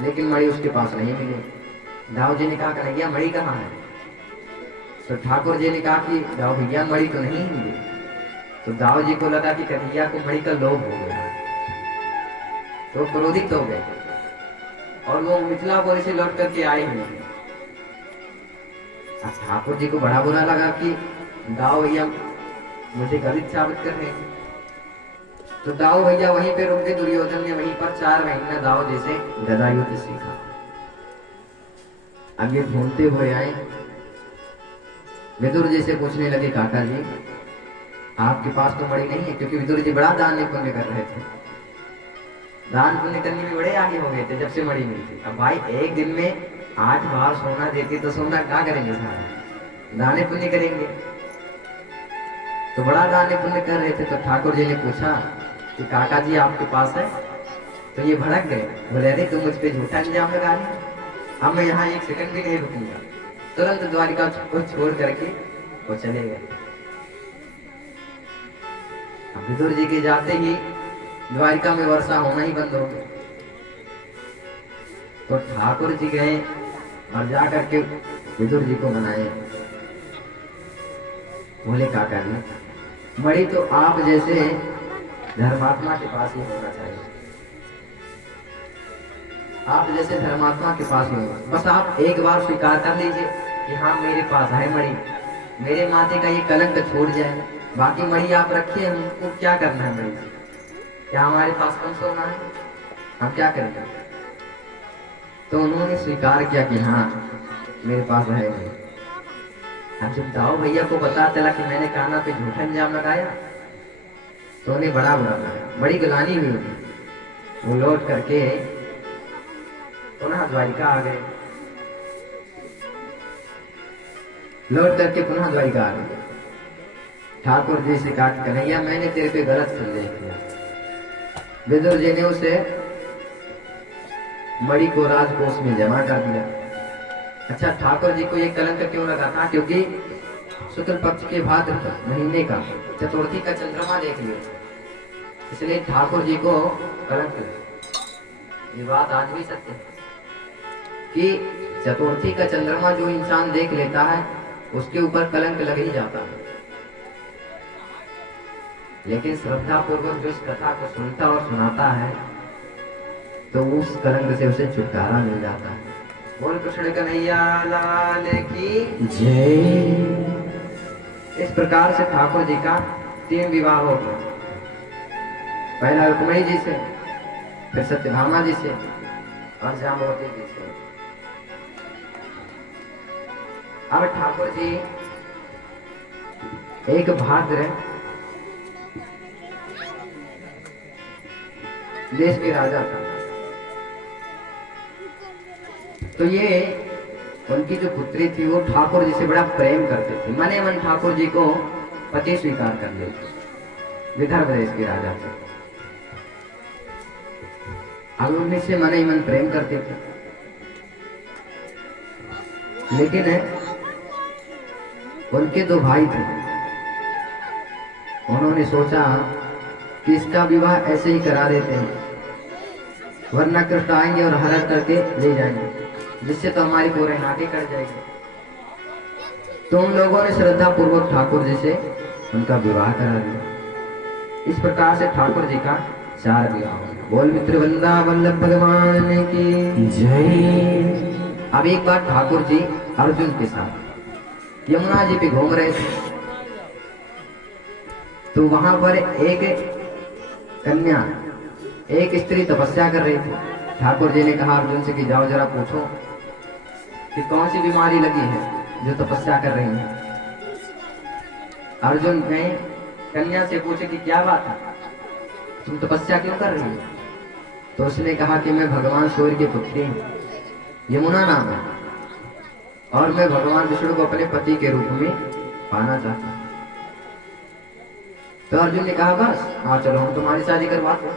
लेकिन मणि उसके पास नहीं मिली। दाऊ जी ने कहा कन्हैया मणि कहाँ है? तो ठाकुर जी ने कहा कि दाऊ भैया मणि तो नहीं मिली। तो दाऊ जी को लगा कि कन्हैया को मणि का लोभ हो गया, तो क्रोधित हो गए और वो मिथिलापुरी से लौट करके आए हुए हैं। ठाकुर जी को बड़ा बुरा लगा कि दाऊ भैया मुझे गलत साबित कर रहे हैं। तो दाऊ भैया वहीं पे रुक गए। दुर्योधन ने वहीं पर 4 महीना दाऊ जी से गदा युद्ध सीखा। अब ये ढूंढते हुए आए, विदुर जी से पूछने लगे काका जी आपके पास तो मणि नहीं है, क्योंकि विदुर जी बड़ा दान पुण्य कर रहे थे। दान पुण्य करने में बड़े आगे हो गए थे जब से मणि मिलती। अब भाई एक दिन में 8 बार सोना देती तो सोना क्या करेंगे? सारा दाने पुण्य करेंगे। तो बड़ा दाने पुण्य कर रहे थे। तो ठाकुर जी ने पूछा कि काका जी आपके पास है? तो ये भड़क गए, बोले अरे तुम मुझ पे झूठा इल्जाम लगा रहे, अब मैं यहाँ 1 सेकंड भी नहीं रुकूंगा। तुरंत द्वारिका को छोड़ करके वो चले गए। विदुर जी के जाते ही द्वारिका में वर्षा होना ही बंद हो गई। तो ठाकुर जी गए और जाकर के विदुर जी को मनाए। बोले काका जी मणि तो आप जैसे धर्मात्मा के पास ही होना चाहिए। आप जैसे धर्मात्मा के पास ही होगा। बस आप एक बार स्वीकार कर लीजिए कि हाँ मेरे पास है मणि, मेरे माथे का ये कलंक छूट जाए। बाकी मणि आप रखिए, हमको क्या करना है मणि से? क्या हमारे पास कम सोना है? हम क्या करेंगे? तो उन्होंने स्वीकार किया कि हाँ मेरे पास है नहीं। अब जब दाऊ भैया को पता चला कि मैंने कान्हा पे झूठा इल्जाम लगाया तो उन्हें बड़ा बुरा लगा, बड़ी गिलानी हुई उन्हें। वो लौट करके पुनः द्वारिका आ गए। लौट करके पुनः द्वारिका आ गए। ठाकुर जी से कहा कन्हैया मैंने तेरे पे गलत संदेह किया। विदुर जी ने उसे मणि को राजकोष में जमा कर दिया। अच्छा ठाकुर जी को ये कलंक क्यों लगा था? क्योंकि शुक्ल पक्ष के भाद्र महीने का चतुर्थी का चंद्रमा देख लिया, इसलिए ठाकुर जी को कलंक लगा। ये बात आज भी सत्य है कि चतुर्थी का चंद्रमा जो इंसान देख लेता है उसके ऊपर कलंक लग ही जाता है। लेकिन श्रद्धा पूर्वक जो इस कथा को सुनता और सुनाता है तो उस कलंक से उसे छुटकारा मिल जाता है। बोल कृष्ण कन्हैया लाल की जय। इस प्रकार से ठाकुर जी का 3 विवाह हो गया। पहला रुक्मिणी जी से, फिर सत्यभामा जी से और जाम्बवती जी से। अब ठाकुर जी एक भाद्र देश के राजा था। तो ये उनकी जो पुत्री थी वो ठाकुर जी से बड़ा प्रेम करते थे। मने मन ठाकुर जी को पति स्वीकार कर लेते। विदर्भ देश के राजा थे। अब उनसे मने मन प्रेम करते थे। लेकिन उनके 2 भाई थे। उन्होंने सोचा कि इसका विवाह ऐसे ही करा देते हैं, वरना कृष्ण आएंगे और हरण करके ले जाएंगे, जिससे तो हमारी पूरे नाटे कट जाएगी। तो उन लोगों ने श्रद्धा पूर्वक ठाकुर जी से उनका विवाह करा दिया। इस प्रकार से ठाकुर जी का 4 विवाह। बोल मित्र वृंदावन भगवान की जय। अब एक बार ठाकुर जी अर्जुन के साथ यमुना जी पे घूम रहे थे, तो वहां पर एक कन्या, एक स्त्री तपस्या कर रही थी। ठाकुर जी ने कहा अर्जुन से कि जाओ जरा पूछो कि कौन सी बीमारी लगी है जो तपस्या कर रही है। अर्जुन ने कन्या से पूछे कि क्या बात है, तुम तपस्या क्यों कर रही हो? तो उसने कहा कि मैं भगवान सूर्य की पुत्री हूँ, यमुना नाम है, और मैं भगवान विष्णु को अपने पति के रूप में पाना चाहता हूँ। तो अर्जुन ने कहा बस हाँ चलो हम तुम्हारी शादी करवाते हैं।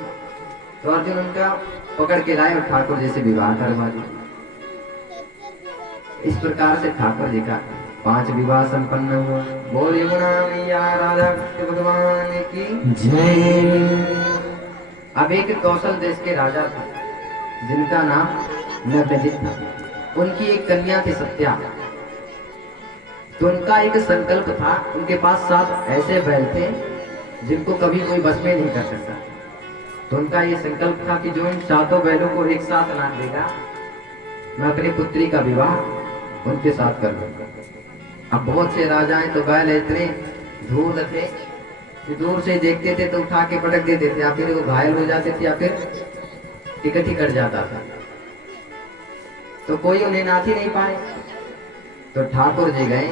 तो अर्जुन उनका पकड़ के लाए और ठाकुर जी से विवाह करवा दिया। इस प्रकार से ठाकुर जी का 5 विवाह संपन्न हुआ। बोल यमुना मैया राधा कृष्ण भगवान की जय। अब एक कौशल देश के राजा थे जिनका नाम नवजित था। उनकी एक कन्या थी सत्या। तो उनका एक संकल्प था, उनके पास 7 ऐसे बैल थे जिनको कभी कोई बस में नहीं कर सकता। तो उनका ये संकल्प था कि जो इन 7 बैलों को एक साथ ना देगा, मैं अपनी पुत्री का विवाह उनके साथ कर लूंगा। अब बहुत से राजाएं तो बैल इतने धूर्त थे कि दूर से देखते थे तो उठा के पटक देते थे, या फिर वो घायल हो जाते थे, या फिर टिकट ही कट जाता था। तो कोई उन्हें नाथ ही नहीं पाए। तो ठाकुर जी गए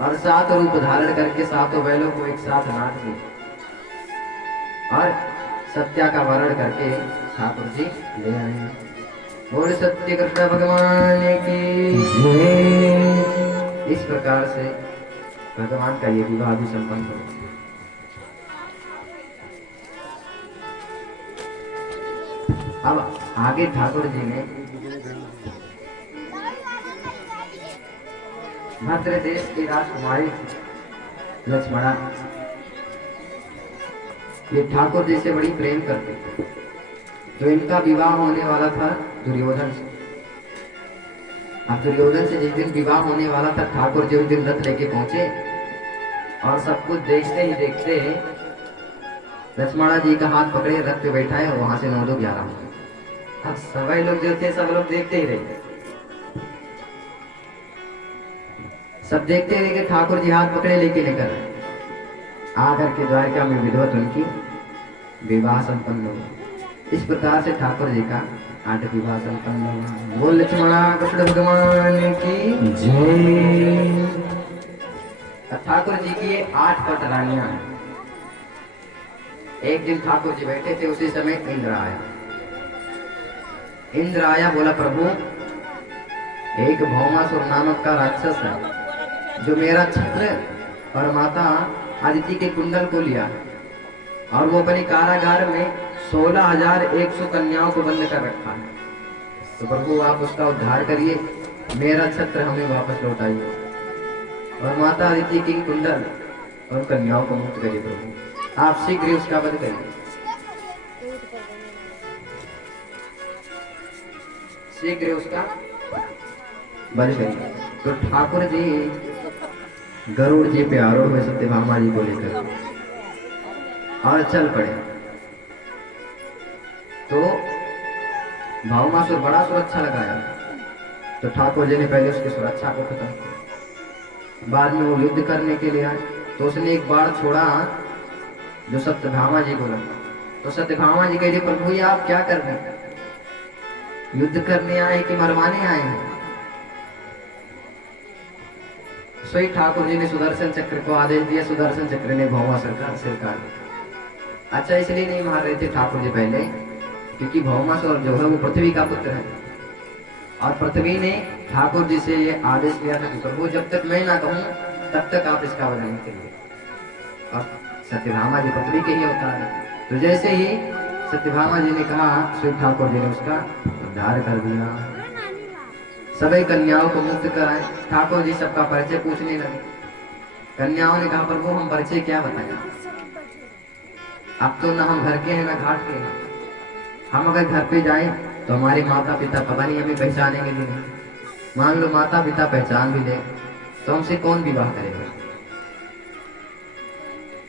और 7 रूप धारण करके 7 बैलों को एक साथ नाथ दिए और सत्या का वर्ण करके ठाकुर जी ले आए। बोल सत्य कृष्ण भगवान की जय। इस प्रकार से भगवान का ये विवाह भी संपन्न हो। अब आगे ठाकुर जी ने भद्र देश की राजकुमारी लक्ष्मणा, ये ठाकुर जी से बड़ी प्रेम करते थे। तो इनका विवाह होने वाला था दुर्योधन से। अब दुर्योधन से जिस दिन विवाह होने वाला था, ठाकुर जी उस दिन रथ लेके पहुंचे और सब कुछ देखते ही देखते लक्ष्मणा जी का हाथ पकड़े रथ पे बैठाए और वहां से 9-11। अब सभी लोग जो थे सब लोग देखते ही रहे। सब देखते रहे कि ठाकुर जी हाथ पकड़े लेके निकल आकर के द्वारका में विधिवत उनकी विवाह संपन्न हुआ। इस प्रकार से ठाकुर जी का 8 विवाह संपन्न हुआ। बोल लक्ष्मणा कृष्ण भगवान की जय। ठाकुर जी की 8 पट रानियां हैं। एक दिन ठाकुर जी बैठे थे, उसी समय इंद्र आया। इंद्र आया, बोला प्रभु एक भौमासुर नामक का राक्षस है जो मेरा छत्र और माता आदिति के कुंडल को लिया और वो अपने कारागार में 16,100 कन्याओं को बंद कर रखा है। तो प्रभु आप उसका उद्धार करिए, मेरा छत्र हमें वापस लौटाइए और माता आदिति की कुंडल और कन्याओं को मुक्त करिए। प्रभु आप शीघ्र ही उसका वध करिए, शीघ्र उसका वध करिए। तो ठाकुर जी गरुड़ जी पे आरोह में सत्यभामा जी को लेकर और चल पड़े। तो भावमासुर बड़ा सुरक्षा लगाया। तो ठाकुर जी ने पहले उसकी सुरक्षा को खत्म किया, बाद में वो युद्ध करने के लिए आए। तो उसने एक बाण छोड़ा जो सत्यभामा जी को लगा। तो सत्यभामा जी कह रही प्रभु ये आप क्या कर रहे हैं, युद्ध करने आए कि मरवाने आए हैं? सोई ठाकुर जी ने सुदर्शन चक्र को आदेश दिया, सुदर्शन चक्र ने भौमासुर का सिर काट दिया। अच्छा इसलिए नहीं मार रहे थे ठाकुर जी पहले, क्योंकि भौमासुर जो है वो पृथ्वी का पुत्र है और पृथ्वी ने ठाकुर जी से ये आदेश दिया था कि प्रभु जब तक मैं ना कहूं तब तक आप इसका वध नहीं करिए। और सत्यभामा जी पृथ्वी के ही अवतार है। तो जैसे ही सत्यभामा जी ने कहा, श्री ठाकुर जी ने उसका उद्धार कर दिया, सभी कन्याओं को मुक्त कराए। ठाकुर जी सबका परिचय पूछने लगे। कन्याओं ने कहा प्रभु हम परिचय क्या बताएं, अब तो ना हम घर के हैं ना घाट के हैं। हम अगर घर पे जाएं तो हमारे माता पिता पता नहीं हमें पहचानेंगे भी नहीं। मान लो माता पिता पहचान भी ले तो हमसे कौन विवाह करेगा?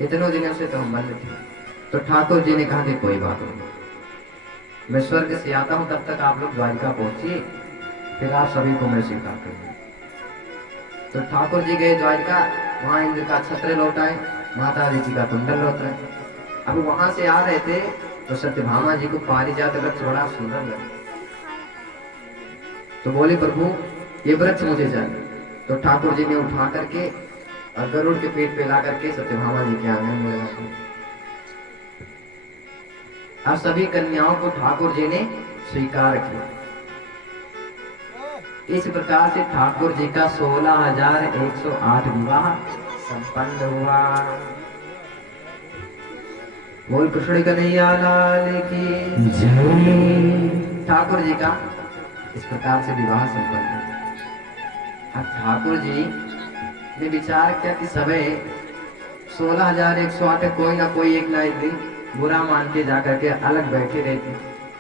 इतनों दिनों से तो हम बंद थे। तो ठाकुर जी ने कहा कि कोई बात नहीं, मैं स्वर्ग से आता हूं, तब तक आप लोग द्वारिका पहुंचिए, फिर आप सभी को मैं स्वीकार करूंगा। तो ठाकुर जी गए द्वारिका, वहां इंद्र का छत्र लौटाए, माता जी का कुंडल लौटाए। अब वहां से आ रहे थे तो सत्यभामा जी को पारिजात वृक्ष बड़ा सुंदर लगा, तो बोले प्रभु ये वृक्ष मुझे चाहिए। तो ठाकुर जी ने उठा करके और गरुड़ के पेट पे ला करके सत्यभामा जी के आंगन में लगा दिया। अब सभी कन्याओं को ठाकुर जी ने स्वीकार किया। इस प्रकार से ठाकुर जी का 16,108 विवाह संपन्न हुआ। बोल कृष्ण कन्हैया लाल की जय। ठाकुर जी का इस प्रकार से विवाह संपन्न हुआ। अब ठाकुर जी ने विचार किया कि सबे 16,108 कोई ना कोई एक ना एक दिन बुरा मान के जाकर के अलग बैठे रहते,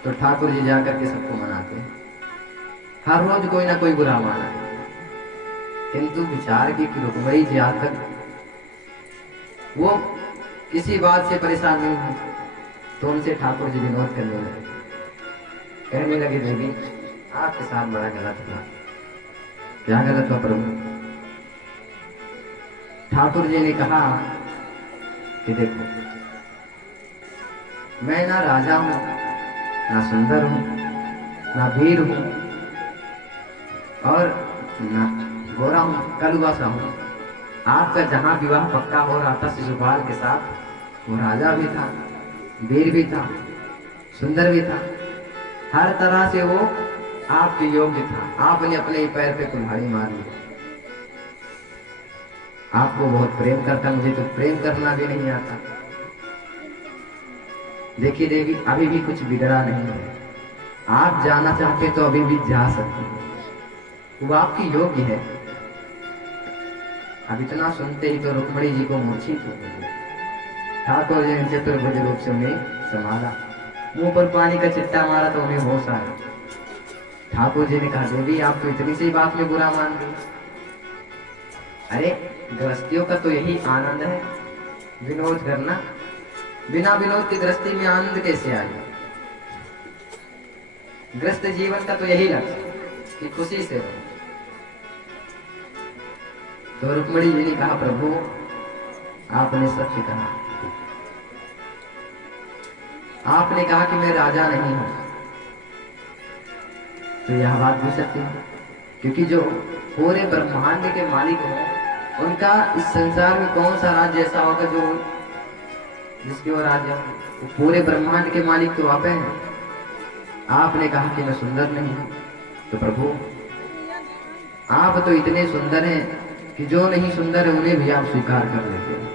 तो ठाकुर जी जाकर के सबको मनाते हैं। हर रोज कोई ना कोई बुरा माना, किंतु विचार की कि रुक्मणी जी आज तक वो किसी बात से परेशान नहीं हुई, तो उनसे ठाकुर जी विनोद करने लगे, कहने लगे देवी आपके साथ बड़ा गलत हुआ। क्या गलत हुआ प्रभु? ठाकुर जी ने कहा कि देखो मैं ना राजा हूं, ना सुंदर हूं, ना वीर हूं, और ना गोरा हूं, कलुआ सा हूं। आपका जहां विवाह पक्का हो रहा था शिशुपाल के साथ, वो राजा भी था, वीर भी था, सुंदर भी था, हर तरह से वो आपके योग्य था। आपने अपने ही पैर पे कुल्हाड़ी मार ली। आपको बहुत प्रेम करता, मुझे तो प्रेम करना भी नहीं आता। देखिए देवी अभी भी कुछ बिगड़ा नहीं है, आप जाना चाहते तो अभी भी जा सकते हैं, वो आपकी योग्य है। अब इतना सुनते ही तो रुक्मणी जी को मूर्छित हो गई। ठाकुर जी ने चतुर्भुज रूप से उन्हें संभाला, मुंह पर पानी का चिट्टा मारा तो उन्हें होश आया। ठाकुर जी ने कहा देवी आप तो इतनी सी बात में बुरा मान गई। अरे गृहस्थियों का तो यही आनंद है, विनोद करना। बिना विनोद की गृहस्थी में आनंद कैसे आएगा? गृहस्थ जीवन का तो यही लक्ष्य कि खुशी से रहो। तो रुक्मणी जी ने कहा प्रभु आपने सत्य कहा, आपने कहा कि मैं राजा नहीं हूं, तो यह बात भी सत्य है, क्योंकि जो पूरे ब्रह्मांड के मालिक हो उनका इस संसार में कौन सा राज्य ऐसा होगा जो जिसके वो राज्य हो? पूरे ब्रह्मांड के मालिक तो आप हैं। आपने कहा कि मैं सुंदर नहीं हूं, तो प्रभु आप तो इतने सुंदर हैं कि जो नहीं सुंदर है उन्हें भी आप स्वीकार कर लेते हैं।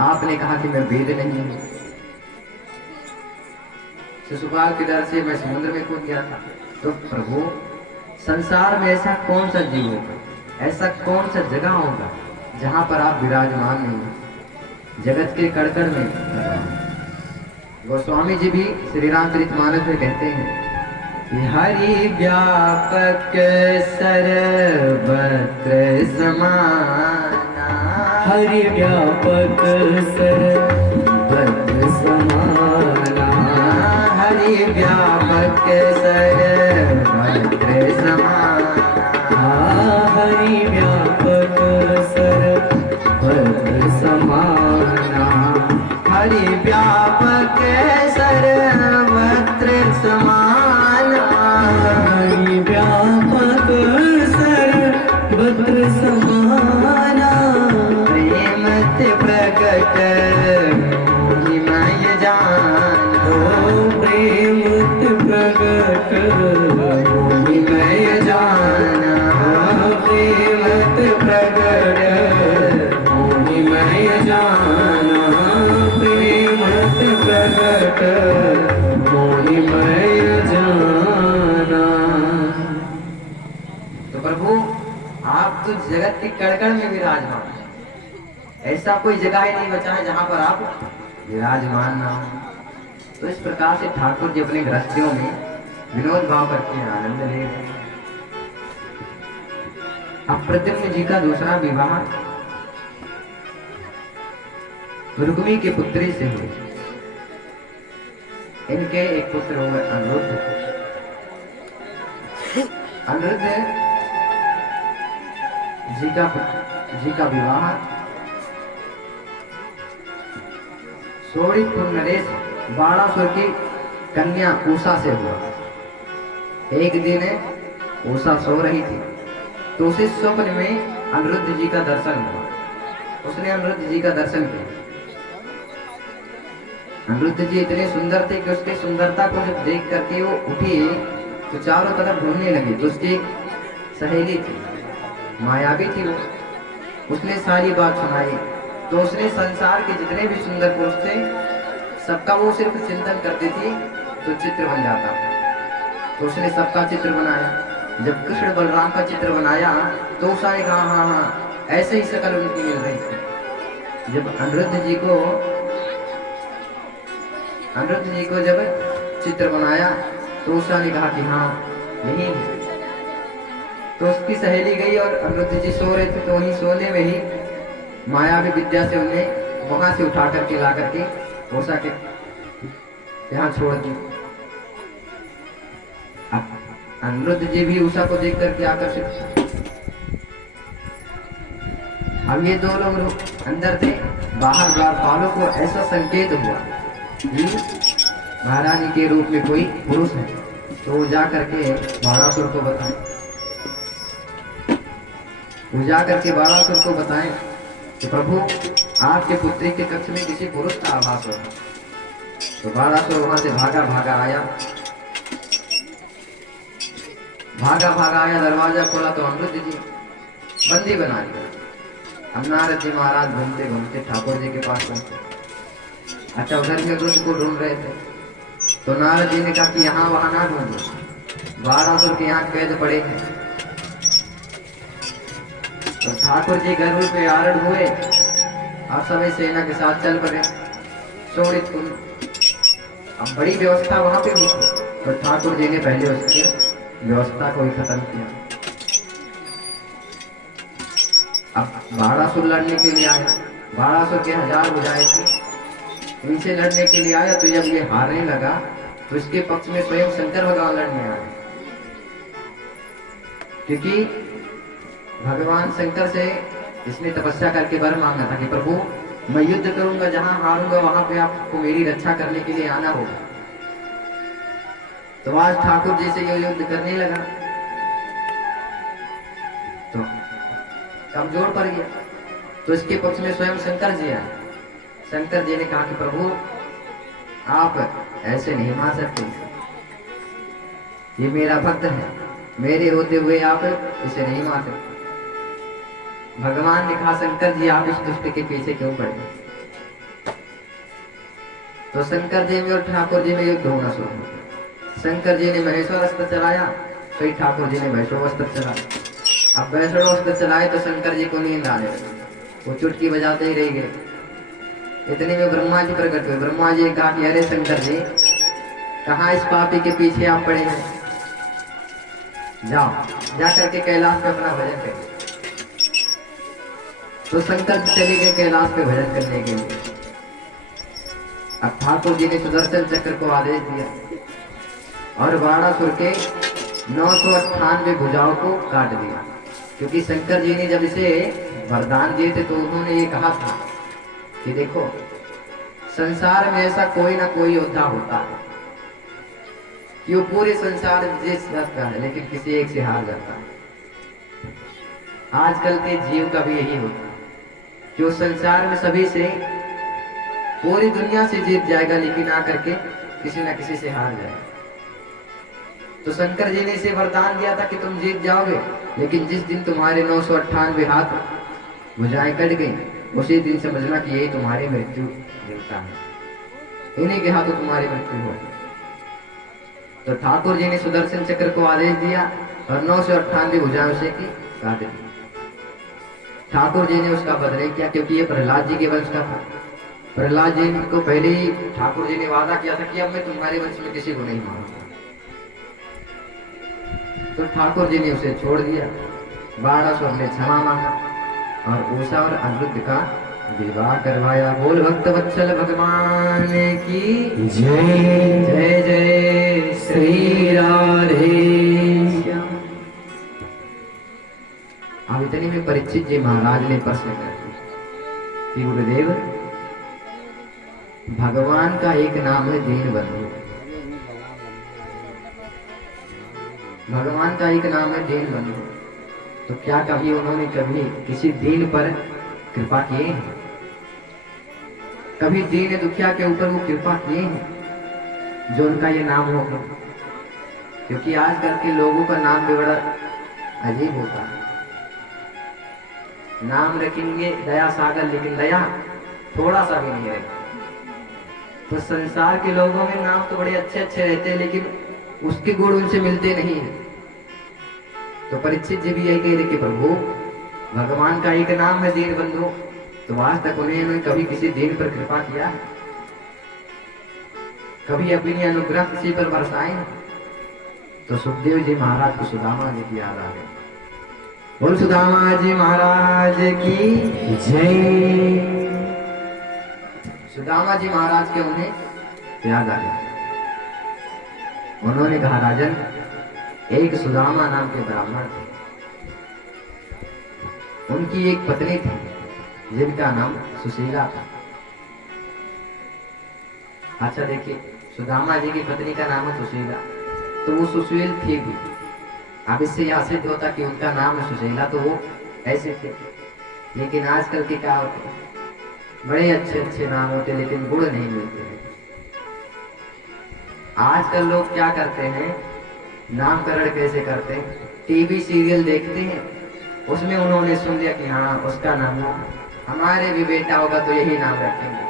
आपने कहा कि मैं वेद नहीं हूं, शिशुपाल के डर से मैं समुद्र में कूद गया था, तो प्रभु संसार में ऐसा कौन सा जीव होगा, ऐसा कौन सा जगह होगा जहां पर आप विराजमान नहीं हैं? जगत के कड़कड़ में गोस्वामी जी भी श्री रामचरितमानस में कहते हैं कि हरि व्यापक सर्वत्र समाना, हरि व्यापक सर्वत्र समाना, हरि व्यापक सर्वत्र समाना, हरि व्यापक सर्वत्र समाना, हरि व्यापक सर्वत्र समाना, हरि व्यापक सर्वत्र समाना, प्रेमत प्रकट मोहिमय जान, प्रेमत प्रकट मोहिमय जाना, प्रेमत प्रकट मोहिमय जाना, प्रेमत प्रकट मोहिमय जाना। तो प्रभु आप तो जगत की कड़कड़ में विराजमान हैं, ऐसा कोई जगह ही नहीं बचा है जहां पर आप विराजमान ना हो। तो इस प्रकार से ठाकुर जी अपने गृहस्थियों में विनोद भाव करके आनंद ले रहे हैं। अब प्रद्युम्न जी का दूसरा विवाह रुक्मी की पुत्री से हुए। इनके एक पुत्र हुए अनिरुद्ध। अनिरुद्ध जी का विवाह सोड़ीपुर नरेश बाणासुर की कन्या उषा से हुआ। एक दिन उषा सो रही थी तो उसे स्वप्न में अनिरुद्ध जी का दर्शन हुआ। उसने अनिरुद्ध जी का दर्शन किया। अनिरुद्ध जी इतने सुंदर थे कि उसकी सुंदरता को जब देख करके वो उठी तो चारों तरफ घूमने लगी। तो उसकी एक सहेली थी, मायावी थी वो। उसने सारी बात सुनाई तो उसने संसार के जितने भी सुंदर पुरुष थे सबका वो सिर्फ चिंतन करती थी तो चित्र बन जाता। तो उसने सबका चित्र बनाया। जब कृष्ण बलराम का चित्र बनाया तो उषा ने कहा हाँ हाँ ऐसे ही शकल उनकी मिल रही थी। जब अनिरुद्ध जी को जब चित्र बनाया तो उषा ने कहा कि हाँ यही है। तो उसकी सहेली गई और अनिरुद्ध जी सो रहे थे तो वहीं सोने में ही मायावी विद्या से उन्हें वहां से उठा करके ला करके उषा के यहाँ छोड़ दी। अनिरुद्ध जी भी उषा को देख करके आकर्षित। अब ये दो लोग अंदर थे, बाहर द्वारपालों को ऐसा संकेत हुआ कि महारानी के रूप में कोई पुरुष है। तो वो जा करके बाणासुर को बताएं। वो जा करके बाणासुर को बताएं कि प्रभु आपके पुत्री के कक्ष में किसी पुरुष का आभास हो। तो बाणासुर वहां से भागा भागा आया, दरवाजा खोला तो अनिरुद्ध जी बंदी बना लिया। अब नारद जी महाराज घूमते घूमते ठाकुर जी के पास पहुंचे। अच्छा उधर भी अनिरुद्ध को ढूंढ रहे थे तो नारद जी ने कहा कि यहाँ वहां ना ढूंढो, बाणासुर के यहाँ कैद पड़े हैं। तो ठाकुर जी गरुड़ पे आरूढ़ हुए और सभी सेना के साथ चल पड़े सोड़ीपुर। अब बड़ी व्यवस्था वहां पे हुई तो ठाकुर जी ने पहले उसकी व्यवस्था को ही खत्म किया। अब बाणासुर लड़ने के लिए आया। बाणासुर के 1000 भुजाएं थी, इनसे लड़ने के लिए आया। तो जब ये हारने लगा तो इसके पक्ष में स्वयं शंकर भगवान लड़ने आए। क्योंकि भगवान शंकर से इसने तपस्या करके वर मांगा था कि प्रभु मैं युद्ध करूंगा, जहां हारूंगा वहां पे आपको मेरी रक्षा करने के लिए आना होगा। तो आज ठाकुर जी से ये युद्ध करने लगा तो कमजोर पड़ गया। तो इसके पक्ष में स्वयं शंकर जी आए। शंकर जी ने कहा कि प्रभु आप ऐसे नहीं मार सकते, ये मेरा भक्त है, मेरे होते हुए आप इसे नहीं मार सकते। भगवान ने कहा शंकर जी आप इस दुष्ट के पीछे क्यों पड़े। तो शंकर जी में और ठाकुर जी में युद्ध होना शुरू हुआ। शंकर जी ने महेश्वर अस्त्र चलाया, फिर ठाकुर जी ने वैष्णव अस्त्र चलाया। अब वैष्णव अस्त्र चलाए तो शंकर जी को नींद आने लगी, वो चुटकी बजाते ही रह गए। इतने में ब्रह्मा जी प्रकट हुए। ब्रह्मा जी ने कहा कि अरे शंकर जी कहाँ इस पापी के पीछे आप पड़े हैं, जाओ जा करके कैलाश पे अपना भजन करें। तो शंकर जी चले गए कैलाश पे भजन करने के लिए। अब ठाकुर जी ने सुदर्शन चक्र को आदेश दिया और बाणासुर के 998 भुजाओं को काट दिया। क्योंकि शंकर जी ने जब इसे वरदान दिए थे तो उन्होंने ये कहा था कि देखो संसार में ऐसा कोई ना कोई योद्धा होता है कि वो पूरे संसार जीत सकता है लेकिन किसी एक से हार जाता है। आजकल के जीव का भी यही होता है कि वो संसार में सभी से पूरी दुनिया से जीत जाएगा लेकिन आकर के किसी ना किसी से हार जाएगा। तो शंकर जी ने इसे वरदान दिया था कि तुम जीत जाओगे, लेकिन जिस दिन तुम्हारे 998 हाथ भुजाएं कट गई उसी दिन समझना कि यही तुम्हारी मृत्यु देवता है, इन्हीं के हाथों तुम्हारी मृत्यु हो। तो ठाकुर जी ने सुदर्शन चक्र को आदेश दिया और 998 भुजाएं उसे की काट दी। ठाकुर जी ने उसका वध नहीं किया क्योंकि ये प्रहलाद जी के वंश का था। प्रहलाद जी को पहले ही ठाकुर जी ने वादा किया था कि अब मैं तुम्हारे वंश में किसी को नहीं मारूंगा। तो ठाकुर जी ने उसे छोड़ दिया। बाणासुर ने क्षमा मांगा और उषा और अनिरुद्ध का विवाह करवाया। बोल भक्त वत्सल भगवान की जय। जय जय श्री राधे। अब इतने में परीक्षित जी महाराज ने प्रश्न कर कि गुरुदेव, भगवान का एक नाम है दीनबंधु, भगवान का एक नाम है दीनबंधु, तो क्या कभी उन्होंने कभी किसी दीन पर कृपा किए हैं? कभी दीन दुखिया के ऊपर वो कृपा किए हैं जो उनका ये नाम हो? क्योंकि आजकल के लोगों का नाम भी बड़ा अजीब होता है। नाम रखेंगे दया सागर, लेकिन दया थोड़ा सा भी नहीं रहेगा। तो संसार के लोगों में नाम तो बड़े अच्छे अच्छे रहते हैं, लेकिन उसके गुण उनसे मिलते नहीं है। तो परीक्षित जी भी यही कह रहे कि प्रभु, भगवान का एक नाम है दीनबंधु, तो आज तक उन्हें कभी किसी दीन पर कृपा किया? कभी अपनी अनुग्रह किसी पर बरसाए? तो सुखदेव जी महाराज को सुदामा जी की याद आ गई। बोल सुदामा जी महाराज की जय। सुदामा जी महाराज के उन्हें याद आ गया। उन्होंने कहा, राजन, एक सुदामा नाम के ब्राह्मण थे, उनकी एक पत्नी थी जिनका नाम सुशीला था। अच्छा देखिए, सुदामा जी की पत्नी का नाम है सुशीला, तो वो सुशील थी भी। अब इससे यह सिद्ध होता कि उनका नाम है सुशीला, तो वो ऐसे थे। लेकिन आजकल के क्या होते हैं, बड़े अच्छे अच्छे नाम होते लेकिन गुण नहीं मिलते हैं। आजकल लोग क्या करते हैं, नामकरण कैसे करते हैं? टीवी सीरियल देखते हैं, उसमें उन्होंने सुन लिया कि हाँ उसका नाम हो, हमारे भी बेटा होगा तो यही नाम रखेंगे।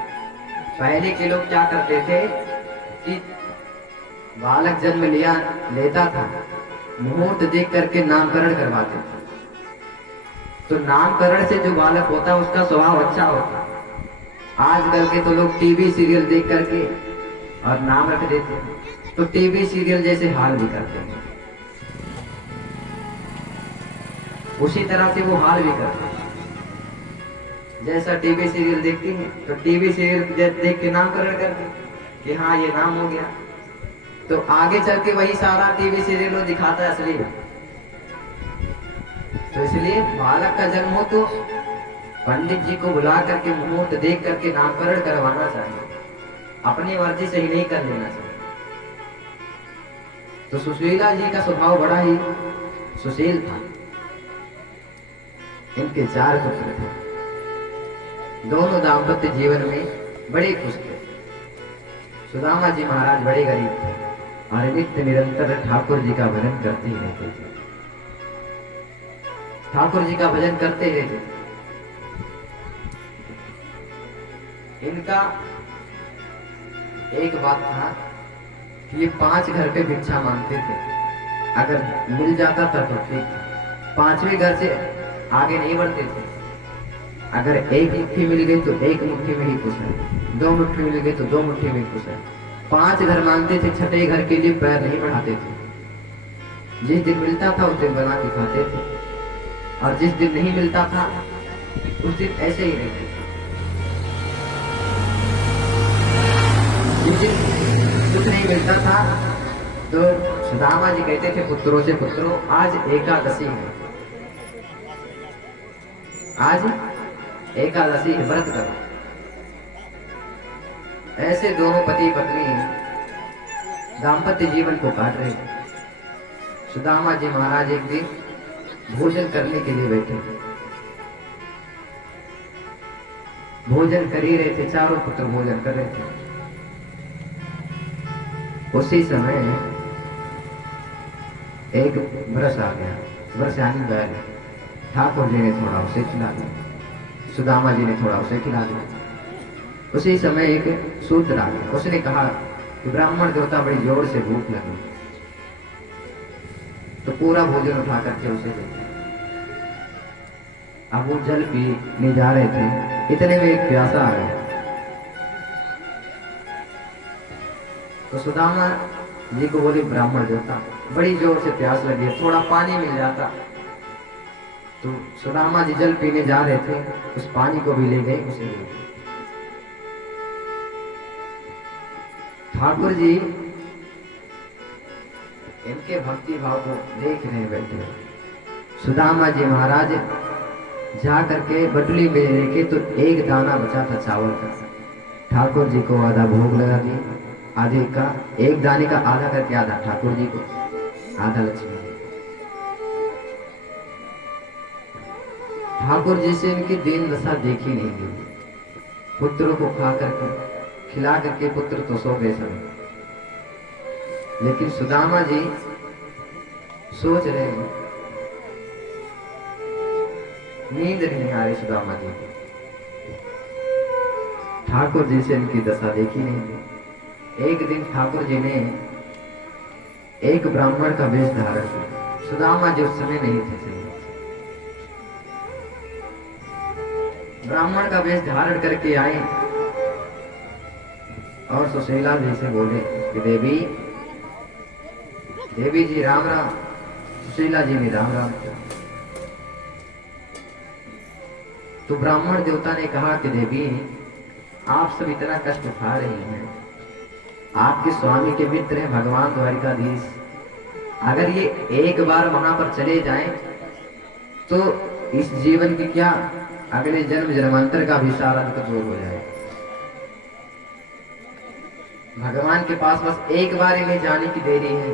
पहले के लोग क्या करते थे कि बालक जन्म लेता था, मुहूर्त देख करके नामकरण करवाते थे। तो नामकरण से जो बालक होता है उसका स्वभाव अच्छा होता। आजकल के तो लोग टीवी सीरियल देख करके और नाम रख देते हैं, तो टीवी सीरियल जैसे हाल भी करते हैं, उसी तरह से वो हाल भी करते हैं। जैसा टीवी सीरियल देखते हैं तो टीवी सीरियल देख के नामकरण करते हैं कि हाँ ये नाम हो गया, तो आगे चल के वही सारा टीवी सीरियल में दिखाता है असली। तो इसलिए बालक का जन्म हो तो पंडित जी को बुला करके मुहूर्त देख करके नामकरण करवाना चाहिए, अपनी मर्जी से ही नहीं कर लेना चाहिए। तो सुशीला जी का स्वभाव बड़ा ही सुशील था। इनके 4 पुत्र थे, दोनों दाम्पत्य जीवन में बड़े खुश थे। सुदामा जी महाराज बड़े गरीब थे और नित्य निरंतर ठाकुर जी का भजन करते ही रहते थे, ठाकुर जी का भजन करते ही रहते थे। इनका एक बात था कि ये 5 घर पे भिक्षा मांगते थे, अगर मिल जाता था तो ठीक, 5वें घर से आगे नहीं बढ़ते थे। अगर एक मुट्ठी मिल गई तो एक मुट्ठी में ही खुश है, 2 मुट्ठी मिल गई तो 2 मुट्ठी में ही खुश है। 5 घर मांगते थे, 6ठे घर के लिए पैर नहीं बढ़ाते थे। जिस दिन मिलता था उस दिन बना के खाते थे, और जिस दिन नहीं मिलता था उस दिन ऐसे ही रहते थे। जिस दिन कुछ नहीं मिलता था तो सुदामा जी कहते थे पुत्रों से, पुत्रों आज एकादशी है, आज एकादशी है, व्रत करो। ऐसे दोनों पति पत्नी दाम्पत्य जीवन को काट रहे थे। सुदामा जी महाराज एक दिन भोजन करने के लिए बैठे, भोजन कर ही रहे थे, चारों पुत्र भोजन कर रहे थे। उसी समय एक वृष आ गया, वृष यानी बैल। ठाकुर जी ने थोड़ा उसे खिला दिया, सुदामा जी ने थोड़ा उसे खिला दिया। उसी समय एक शूद्र आ गया, उसने कहा कि ब्राह्मण देवता बड़ी जोर से भूख लगी, तो पूरा भोजन उठा करके उसे दे दिया। अब वो जल पीने जा रहे थे, इतने में एक प्यासा आ गया। तो सुदामा जी को बोली, ब्राह्मण देवता बड़ी जोर से प्यास लगी है, थोड़ा पानी मिल जाता तो सुदामा जी जल पीने जा रहे थे, उस पानी को भी ले गए, उसे ले गए। ठाकुर जी इनके भक्ति भाव को देख रहे बैठे। सुदामा जी महाराज जा करके बटुली में लेके तो एक दाना बचा था चावल का, ठाकुर जी को आधा भोग लगा दिए, आधे का एक दाने का आधा करके आधा ठाकुर जी को, आधा लक्ष्मी। ठाकुर जी से इनकी दीन दशा देखी नहीं गई। पुत्र को खा करके खिला करके पुत्र तो सो गए सब, लेकिन सुदामा जी सोच रहे हैं, नींद नहीं आ रही सुदामा जी को। ठाकुर जी से इनकी दशा देखी नहीं गई। एक दिन ठाकुर जी ने एक ब्राह्मण का वेश धारण किया। सुदामा जी उस समय नहीं थे। ब्राह्मण का वेश धारण करके आए और सुशीला जी से बोले कि देवी जी राम राम। सुशीला जी ने राम राम किया। तो ब्राह्मण देवता ने कहा कि देवी आप सब इतना कष्ट उठा रही हैं, आपके स्वामी के मित्र हैं भगवान द्वारिकाधीश, अगर ये एक बार वहां पर चले जाएं तो इस जीवन की क्या अगले जन्म जन्मांतर का भी सारा दुख दूर हो जाए। भगवान के पास बस एक बार इन्हें जाने की देरी है,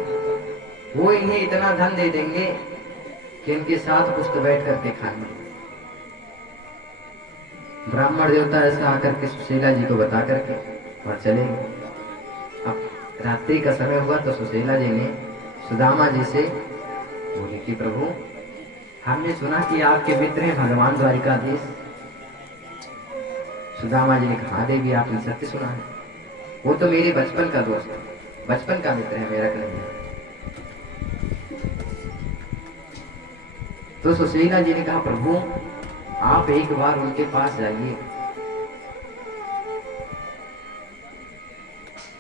वो इन्हें इतना धन दे देंगे कि इनके साथ पुष्ट बैठ करके खाएंगे। ब्राह्मण देवता ऐसा आकर के सुशीला जी को बता करके और चले गए। अब रात्रि का समय हुआ तो सुशीला जी ने सुदामा जी से बोले कि प्रभु हमने सुना कि आपके मित्र हैं भगवान द्वारिकाधीश। सुदामा जी ने कहा देवी आपने सत्य सुना है, वो तो मेरे बचपन का दोस्त है, बचपन का मित्र है मेरा कन्हैया। तो सुशीला जी ने कहा प्रभु आप एक बार उनके पास जाइए,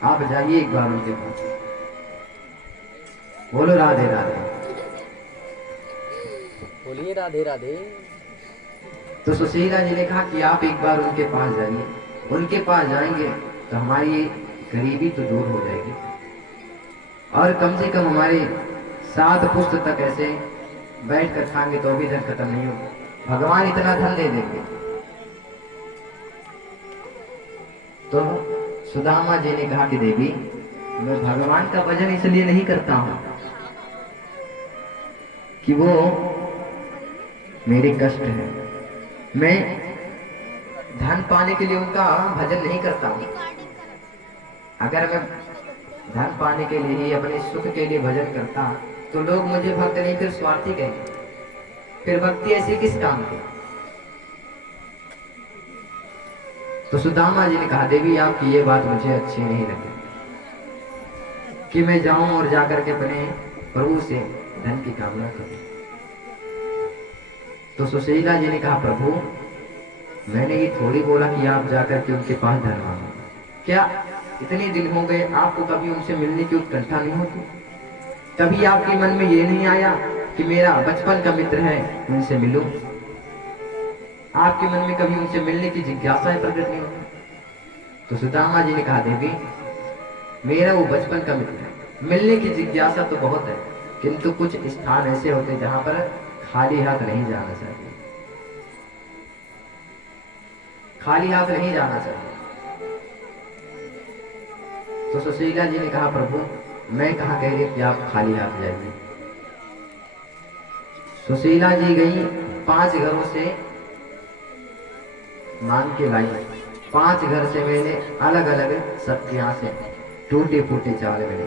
आप जाइए एक बार उनके पास। बोलो राधे राधे। बोलिए राधे राधे। तो सुशीला जी ने कहा कि आप एक बार उनके पास जाइए, उनके पास जाएंगे तो हमारी गरीबी तो दूर हो जाएगी और कम से कम हमारे 7 पुष्ट तक ऐसे बैठ कर खाएंगे तो भी धन खत्म नहीं होगा, भगवान इतना धन दे देंगे। तो सुदामा जी ने कहा कि देवी मैं भगवान का भजन इसलिए नहीं करता हूं कि वो मेरे कष्ट है, मैं धन पाने के लिए उनका भजन नहीं करता हूं। अगर मैं धन पाने के लिए ही अपने सुख के लिए भजन करता तो लोग मुझे भक्त नहीं फिर स्वार्थी कहेंगे, फिर भक्ति ऐसी किस काम की। तो सुदामा जी ने कहा देवी आपकी ये बात मुझे अच्छी नहीं लगी कि मैं जाऊं और जाकर के अपने प्रभु से धन की कामना करूं। तो सुशीला जी ने कहा प्रभु मैंने ये थोड़ी बोला कि आप जाकर के उनके पास धन मांगो, क्या इतने दिन हो गए आपको कभी उनसे मिलने की उत्कंठा नहीं होती? कभी आपके मन में ये नहीं आया कि मेरा बचपन का मित्र है उनसे मिलूं? आपके मन में कभी उनसे मिलने की जिज्ञासा प्रकट नहीं होती? तो सुदामा जी ने कहा देवी मेरा वो बचपन का मित्र है, मिलने की जिज्ञासा तो बहुत है, किंतु कुछ स्थान ऐसे होते हैं जहां पर खाली हाथ नहीं जाना चाहिए, खाली हाथ नहीं जाना चाहिए। तो सुशीला जी ने कहा प्रभु मैं कहाँ कह रही कि आप खाली हाथ जाइए। सुशीला जी गई 5 घरों से मांग के लाई, 5 घर से मैंने अलग अलग सब्जियां से टूटे फूटे चावल मिले।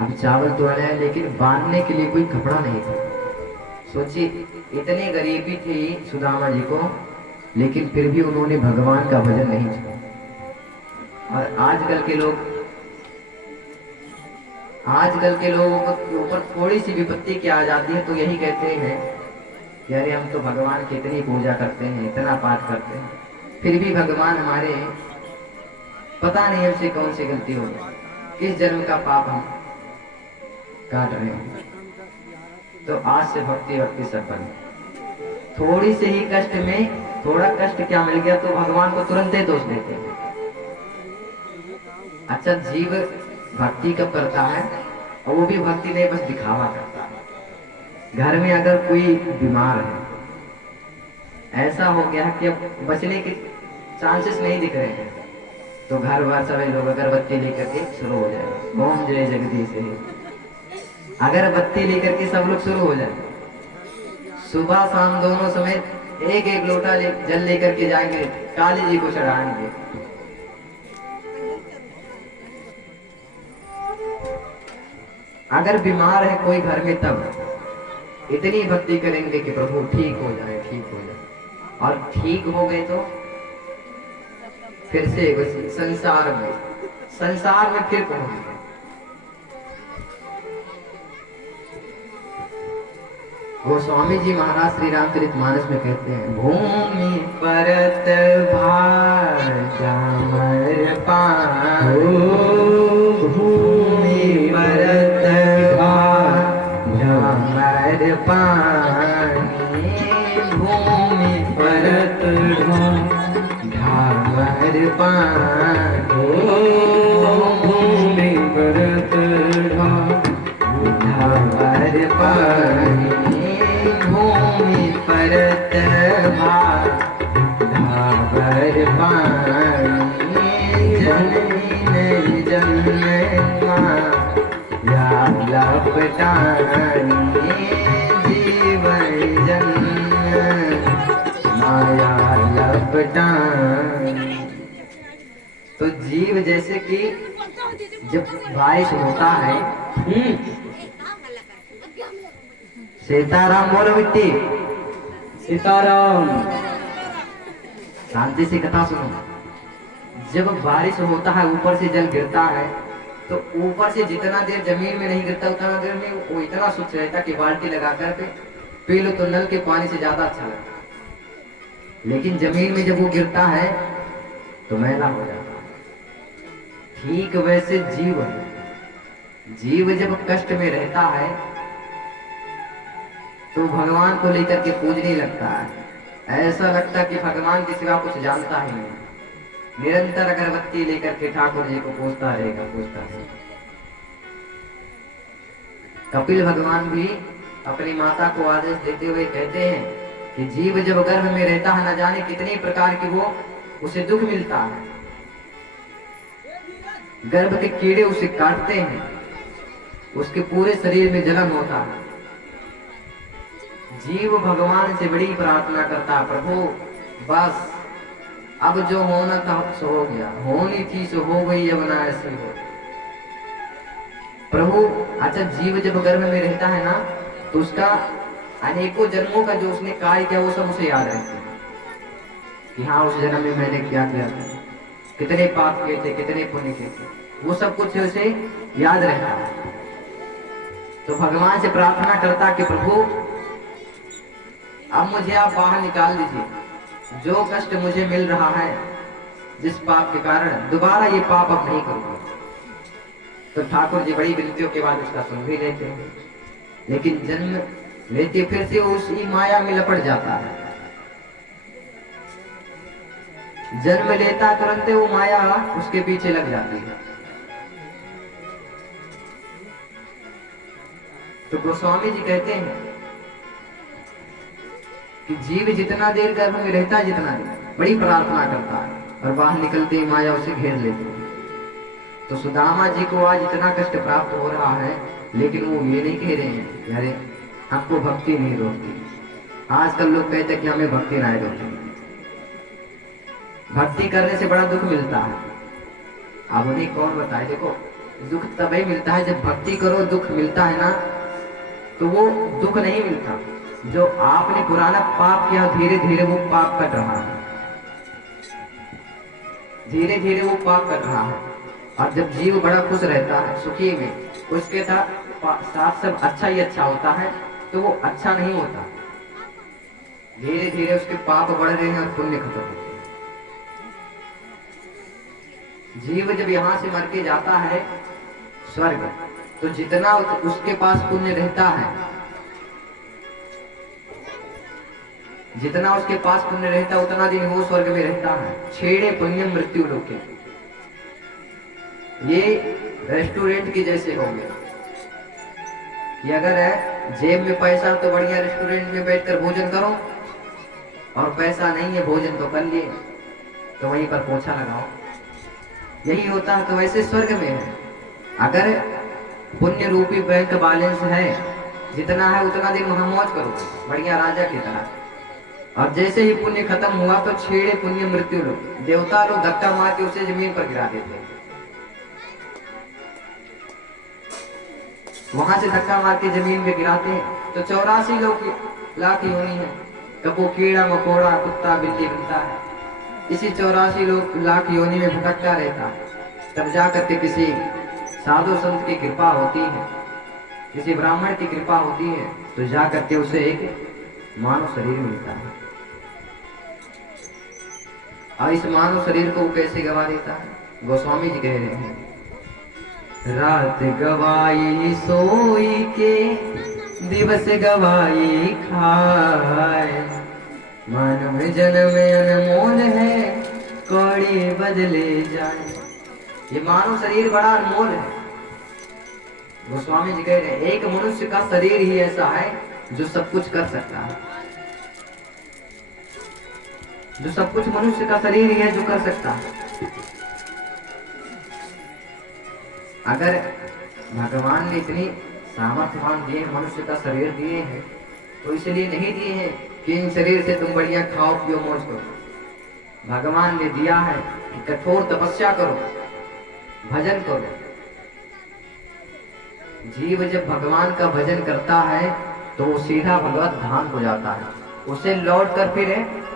अब चावल तो आया लेकिन बांधने के लिए कोई कपड़ा नहीं था। सोचिए इतनी गरीबी थी सुदामा जी को, लेकिन फिर भी उन्होंने भगवान का भजन नहीं छोड़ा। और आजकल के लोगों के ऊपर थोड़ी सी विपत्ति क्या आ जाती है तो यही कहते हैं कि अरे हम तो भगवान की इतनी पूजा करते हैं, इतना पाठ करते हैं, फिर भी भगवान हमारे पता नहीं हमसे कौन सी गलती हो गई, किस जन्म का पाप हम काट रहे हैं। तो आज से भक्ति सब बंद। थोड़ी से ही कष्ट में थोड़ा कष्ट क्या मिल गया तो भगवान को तुरंत ही दोष देते हैं। अच्छा, जीव भक्ति कब करता है? और वो भी भक्ति नहीं, बस दिखावा करता है। घर में अगर कोई बीमार है, ऐसा हो गया कि अब बचने के चांसेस नहीं दिख रहे हैं, तो घर बार सभी लोग अगरबत्ती लेकर के शुरू हो जाए, ओम जय जगदीश है। अगरबत्ती लेकर के सब लोग शुरू हो जाए, सुबह शाम दोनों समय एक एक लोटा जल लेकर के जाएंगे, काली जी को चढ़ाएंगे। अगर बीमार है कोई घर में, तब इतनी भक्ति करेंगे कि प्रभु ठीक हो जाए, ठीक हो जाए। और ठीक हो गए तो फिर से संसार में फिर पहुंच गए। गोस्वामी जी महाराज श्री रामचरितमानस में कहते हैं, भूमि परत भार जामर पाओ, भूमि परत भार जामर पानी, भूमि परत ढामर पानी, भूमि परत ढामर पानी, भूमि परत भार ढाबर पानी, जननी जन्मा या लपटानी, जीवन जन्म माया लपटानी। तो जीव जैसे कि जब बारिश होता है, सीताराम बोलो मिट्टी, सीताराम, शांति से कथा सुनो। जब बारिश होता है, ऊपर से जल गिरता है, तो ऊपर से जितना देर जमीन में नहीं गिरता उतना देर में वो इतना स्वच्छ रहता कि बाल्टी लगाकर के पी लो तो नल के पानी से ज्यादा अच्छा लगता है। लेकिन जमीन में जब वो गिरता है तो मैला हो जाता है। ठीक वैसे जीव जब कष्ट में रहता है तो भगवान को लेकर के पूजने लगता है। ऐसा लगता कि भगवान के सिवा कुछ जानता ही नहीं। निरंतर अगरबत्ती लेकर के ठाकुर जी को पूजता रहेगा, पूजता रहेगा। कपिल भगवान भी अपनी माता को आदेश देते हुए कहते हैं कि जीव जब गर्भ में रहता है, न जाने कितने प्रकार की वो उसे दुख मिलता है। गर्भ के कीड़े उसे काटते हैं, उसके पूरे शरीर में जलन होता है। जीव भगवान से बड़ी प्रार्थना करता, प्रभु बस अब जो होना था सो हो गया, होनी थी सो हो गई, अब ना ऐसी हो। प्रभु, अच्छा जीव जब गर्भ में रहता है ना, तो उसका अनेकों जन्मों का जो उसने कार्य किया वो सब उसे याद रहता है कि हाँ उस जन्म में मैंने क्या किया था, कितने पाप किए थे, कितने पुण्य किए थे, वो सब कुछ उसे याद रहता है। तो भगवान से प्रार्थना करता कि प्रभु अब मुझे आप बाहर निकाल दीजिए, जो कष्ट मुझे मिल रहा है जिस पाप के कारण, दोबारा ये पाप अब नहीं करूंगा। तो ठाकुर जी बड़ी विनतियों के बाद उसका सुन भी लेते हैं, लेकिन जन्म लेते फिर से उसी माया में लपट जाता है। जन्म लेता तुरंत वो माया उसके पीछे लग जाती है। तो गोस्वामी जी कहते हैं कि जीव जितना देर गर्भ में रहता है, जितना देर बड़ी प्रार्थना करता है, और बाहर निकलते ही माया उसे घेर लेती है। तो सुदामा जी को आज इतना कष्ट प्राप्त हो रहा है, लेकिन वो ये नहीं कह रहे हैं अरे हमको भक्ति नहीं रोकती। आजकल लोग कहते हैं कि हमें भक्ति नहीं रोकती। भक्ति करने से बड़ा दुख मिलता है। अब उन्हें कौन बताए? देखो, दुख तभी मिलता है जब भक्ति करो, दुख मिलता है ना, तो वो दुख नहीं मिलता। जो आपने पुराना पाप किया, धीरे धीरे वो पाप कट रहा है, धीरे धीरे वो पाप कट रहा है। और जब जीव बड़ा खुश रहता है, सुखी में, उसके साथ सब अच्छा ही अच्छा होता है, तो वो अच्छा नहीं होता। धीरे धीरे उसके पाप बढ़ रहे हैं और पुण्य खत्म होते हैं। जीव जब यहाँ से मर के जाता है स्वर्ग, तो जितना उसके पास पुण्य रहता है, जितना उसके पास पुण्य रहता है उतना दिन वो स्वर्ग में रहता है। छेड़े पुण्यम मृत्यु लोके, ये रेस्टोरेंट की जैसे हो गया कि अगर है जेब में पैसा तो बढ़िया रेस्टोरेंट में बैठकर भोजन करो, और पैसा नहीं है भोजन तो कर लिए तो वहीं पर पोछा लगाओ। यही होता है। तो वैसे स्वर्ग में है, अगर पुण्य रूपी बैंक बैलेंस है जितना है उतना दिन वहां मौज करो बढ़िया राजा की तरह। और जैसे ही पुण्य खत्म हुआ तो छेड़े पुण्य मृत्यु लोग, देवता लोग धक्का मार के उसे जमीन पर गिरा देते। वहां से धक्का मार के जमीन पे गिराते हैं तो 84 लाख योनि है। कबो कीड़ा मकोड़ा कुत्ता बिल्ली बनता है, इसी 84 लाख योनि में भटकता रहता है। तब जा करके किसी साधु संत की कृपा होती है, किसी ब्राह्मण की कृपा होती है, तो जा करके उसे एक मानव शरीर मिलता है। और इस मानव शरीर को वो कैसे गवा देता है? गोस्वामी जी कह रहे हैं, रात गवाई सोई के दिवस गवाई खाए, मानव जन्म अनमोल है कौड़ी बदले जाए। ये मानव शरीर बड़ा अनमोल है। गोस्वामी जी कह रहे हैं एक मनुष्य का शरीर ही ऐसा है जो सब कुछ कर सकता है, जो सब कुछ मनुष्य का शरीर ही है जो कर सकता है। अगर भगवान ने इतनी सामर्थ्यवान दिए मनुष्य का शरीर दिए हैं तो इसलिए नहीं दिए हैं कि इन शरीर से तुम बढ़िया खाओ पियो मौज करो। भगवान ने दिया है कि कठोर तपस्या करो, भजन करो। जीव जब भगवान का भजन करता है तो वो सीधा भगवत धाम को जाता है, उसे लौट कर फिर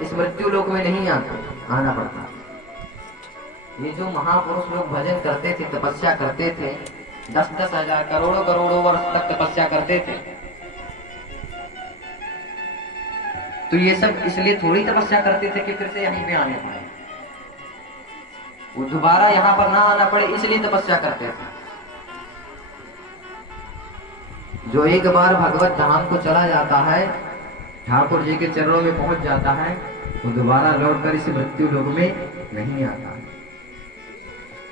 इस मृत्यु लोक में नहीं आना पड़ता। ये जो महापुरुष लोग भजन करते थे, तपस्या करते थे, 10-10 हजार करोड़ों वर्ष तक तपस्या करते थे, तो ये सब इसलिए थोड़ी तपस्या करते थे कि फिर से यहीं पे आने पाए, वो दोबारा यहाँ पर ना आना पड़े, इसलिए तपस्या करते थे। जो एक बार भगवत धाम को चला जाता है, ठाकुर जी के चरणों में पहुंच जाता है, वो दोबारा लौटकर इस मृत्यु लोक में नहीं आता है।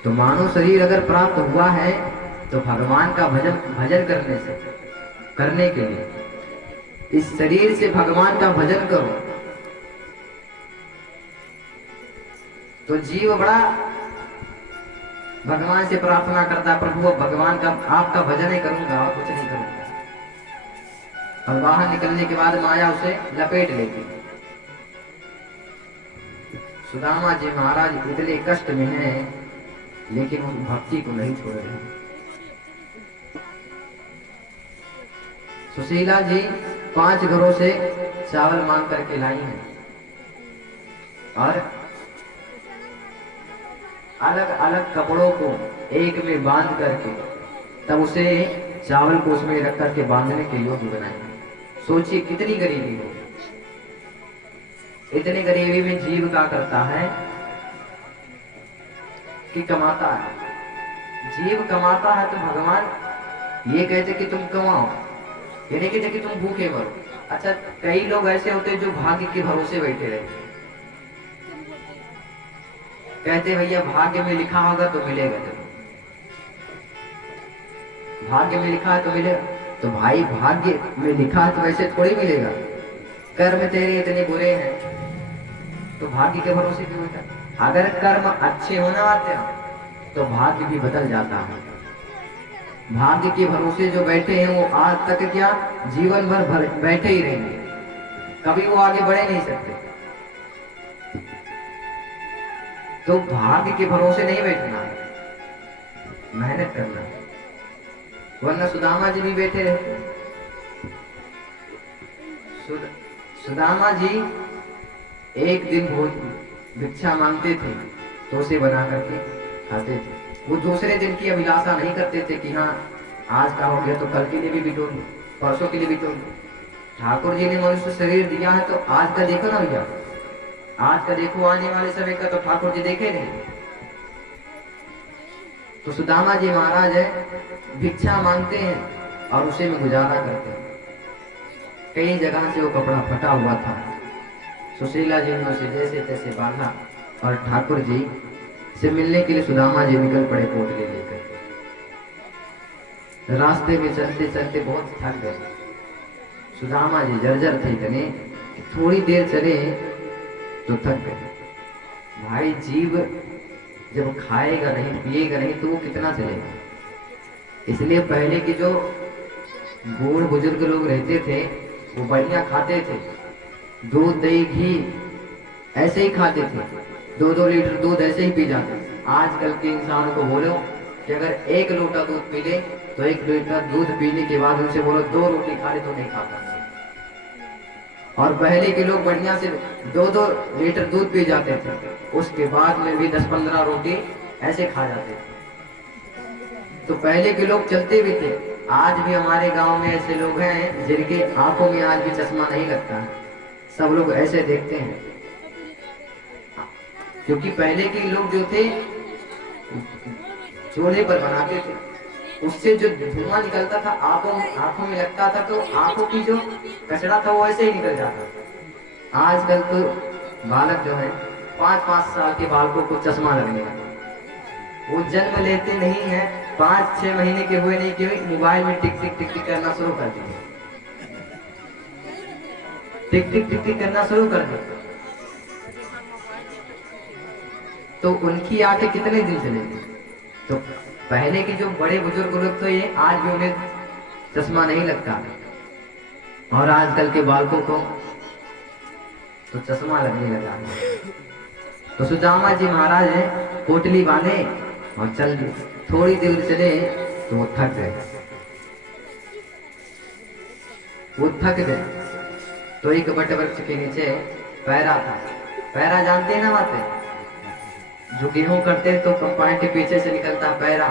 तो मानव शरीर अगर प्राप्त हुआ है तो भगवान का भजन करने के लिए इस शरीर से भगवान का भजन करो। तो जीव बड़ा भगवान से प्रार्थना करता, प्रभु भगवान का आपका भजन ही करूंगा और कुछ नहीं करूंगा। और बाहर निकलने के बाद माया उसे लपेट लेती। सुदामा जी महाराज इतने कष्ट में हैं लेकिन उस भक्ति को नहीं छोड़ रहे। सुशीला जी 5 घरों से चावल मांग करके लाई हैं और अलग अलग कपड़ों को एक में बांध करके तब उसे चावल को उसमें रख करके बांधने के योग्य बनाए। सोचिए कितनी गरीबी हो। इतनी गरीबी में जीव क्या करता है कि कमाता है। जीव कमाता है तो भगवान ये कहते कि तुम कमाओ, ये नहीं कहते कि तुम भूखे मरो। अच्छा, कई लोग ऐसे होते हैं जो भाग्य के भरोसे बैठे रहते, कहते भैया भाग्य में लिखा होगा तो मिलेगा, जब भाग्य में लिखा है तो मिलेगा। तो भाई भाग्य में लिखा है तो वैसे थोड़ी मिलेगा। कर्म तेरे इतने बुरे हैं तो भाग्य के भरोसे क्यों बैठा? अगर कर्म अच्छे होना आते हैं तो भाग्य भी बदल जाता है। भाग्य के भरोसे जो बैठे हैं वो आज तक क्या जीवन भर बैठे ही रहेंगे, कभी वो आगे बढ़े नहीं सकते। तो भाग्य के भरोसे नहीं बैठना है, मेहनत करना है। वरना सुदामा जी भी बैठे रहे। सुदामा जी एक दिन भोज भिक्षा मांगते थे तो उसे बना करके खाते थे। वो दूसरे दिन की अभिलाषा नहीं करते थे कि हाँ आज का हो गया तो कल के लिए भी बिटो लो, परसों के लिए बिटो लो। ठाकुर जी ने मनुष्य शरीर दिया है तो आज का देखो ना भैया, आज का देखो, आने वाले समय का तो ठाकुर जी देखे नहीं। तो सुदामा जी महाराज है भिक्षा मांगते हैं और उसे में गुजारा करते हैं। कई जगह से वो कपड़ा फटा हुआ था, सुशीला जी ने उसे जैसे तैसे बांधा और ठाकुर जी से मिलने के लिए सुदामा जी निकल पड़े पोटली लेकर। रास्ते में चलते चलते बहुत थक गए। सुदामा जी जर्जर थे इतने कि थोड़ी देर चले तो थक गए। भाई जीव जब खाएगा नहीं पिएगा नहीं तो वो कितना चलेगा। इसलिए पहले के जो बूढ़ बुजुर्ग लोग रहते थे वो बढ़िया खाते थे, दूध दही घी ऐसे ही खाते थे, 2-2 लीटर दूध ऐसे ही पी जाते। आजकल के इंसान को बोलो कि अगर 1 लोटा दूध पी ले तो 1 लीटर दूध पीने के बाद उनसे बोलो 2 रोटी खा ले तो नहीं खा पाते। और पहले के लोग बढ़िया से 2-2 लीटर दूध पी जाते थे, उसके बाद में भी 10-15 रोटी ऐसे खा जाते थे। तो पहले के लोग चलते भी थे। आज भी हमारे गांव में ऐसे लोग हैं जिनके आंखों में आज भी चश्मा नहीं लगता है, सब लोग ऐसे देखते हैं। क्योंकि पहले के लोग जो थे चूल्हे पर बनाते थे, उससे जो धुआं निकलता था आंखों में लगता था तो आंखों की जो कचरा था वो ऐसे ही निकल जाता। आजकल तो बालक जो है 5-5 साल के बालकों को चश्मा लगने लगा। वो जन्म लेते नहीं है, 5-6 महीने के हुए नहीं कि मोबाइल में टिक टिक टिक टिक करना शुरू कर दिए, टिक टिक टिक टिक करना शुरू कर दिए। तो उनकी आंखें कितने दिन चलेगी। तो पहले के जो बड़े बुजुर्ग लोग तो ये आज भी उन्हें चश्मा नहीं लगता, और आजकल के बालकों को तो चश्मा लगने लगा। तो सुदामा जी महाराज पोटली बांधे और चल दिए। थोड़ी देर चले तो वो थक गए। तो एक बट वृक्ष के नीचे पैरा था। पैरा जानते हैं ना बातें, जो गेहूं करते हैं तो कंपाइन के पीछे से निकलता पैरा,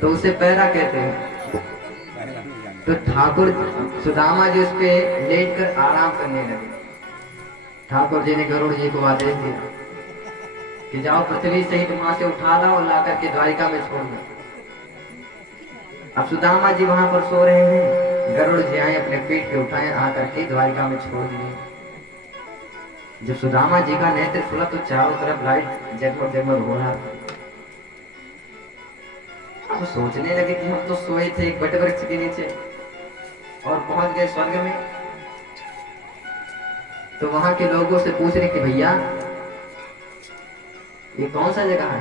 तो उसे पैरा कहते हैं। तो ठाकुर सुदामा जी उस पे लेट कर आराम करने लगे। ठाकुर जी ने गरुड़ जी को आदेश दिया कि जाओ पृथ्वी सहित वहां से उठा लाओ और ला करके द्वारिका में छोड़ दो। अब सुदामा जी वहां पर सो रहे हैं, गरुड़ जी आए अपने पीठ पे उठाए आकर के द्वारिका में छोड़ दिए। जब सुदामा जी का नेत्र खुला तो चारों तरफ लाइट जगमग जगमग हो रहा। अब सोचने लगे कि हम तो सोए थे एक बट वृक्ष के नीचे और पहुंच गए स्वर्ग में। तो वहां के लोगों से पूछ रहे कि भैया ये कौन सा जगह है।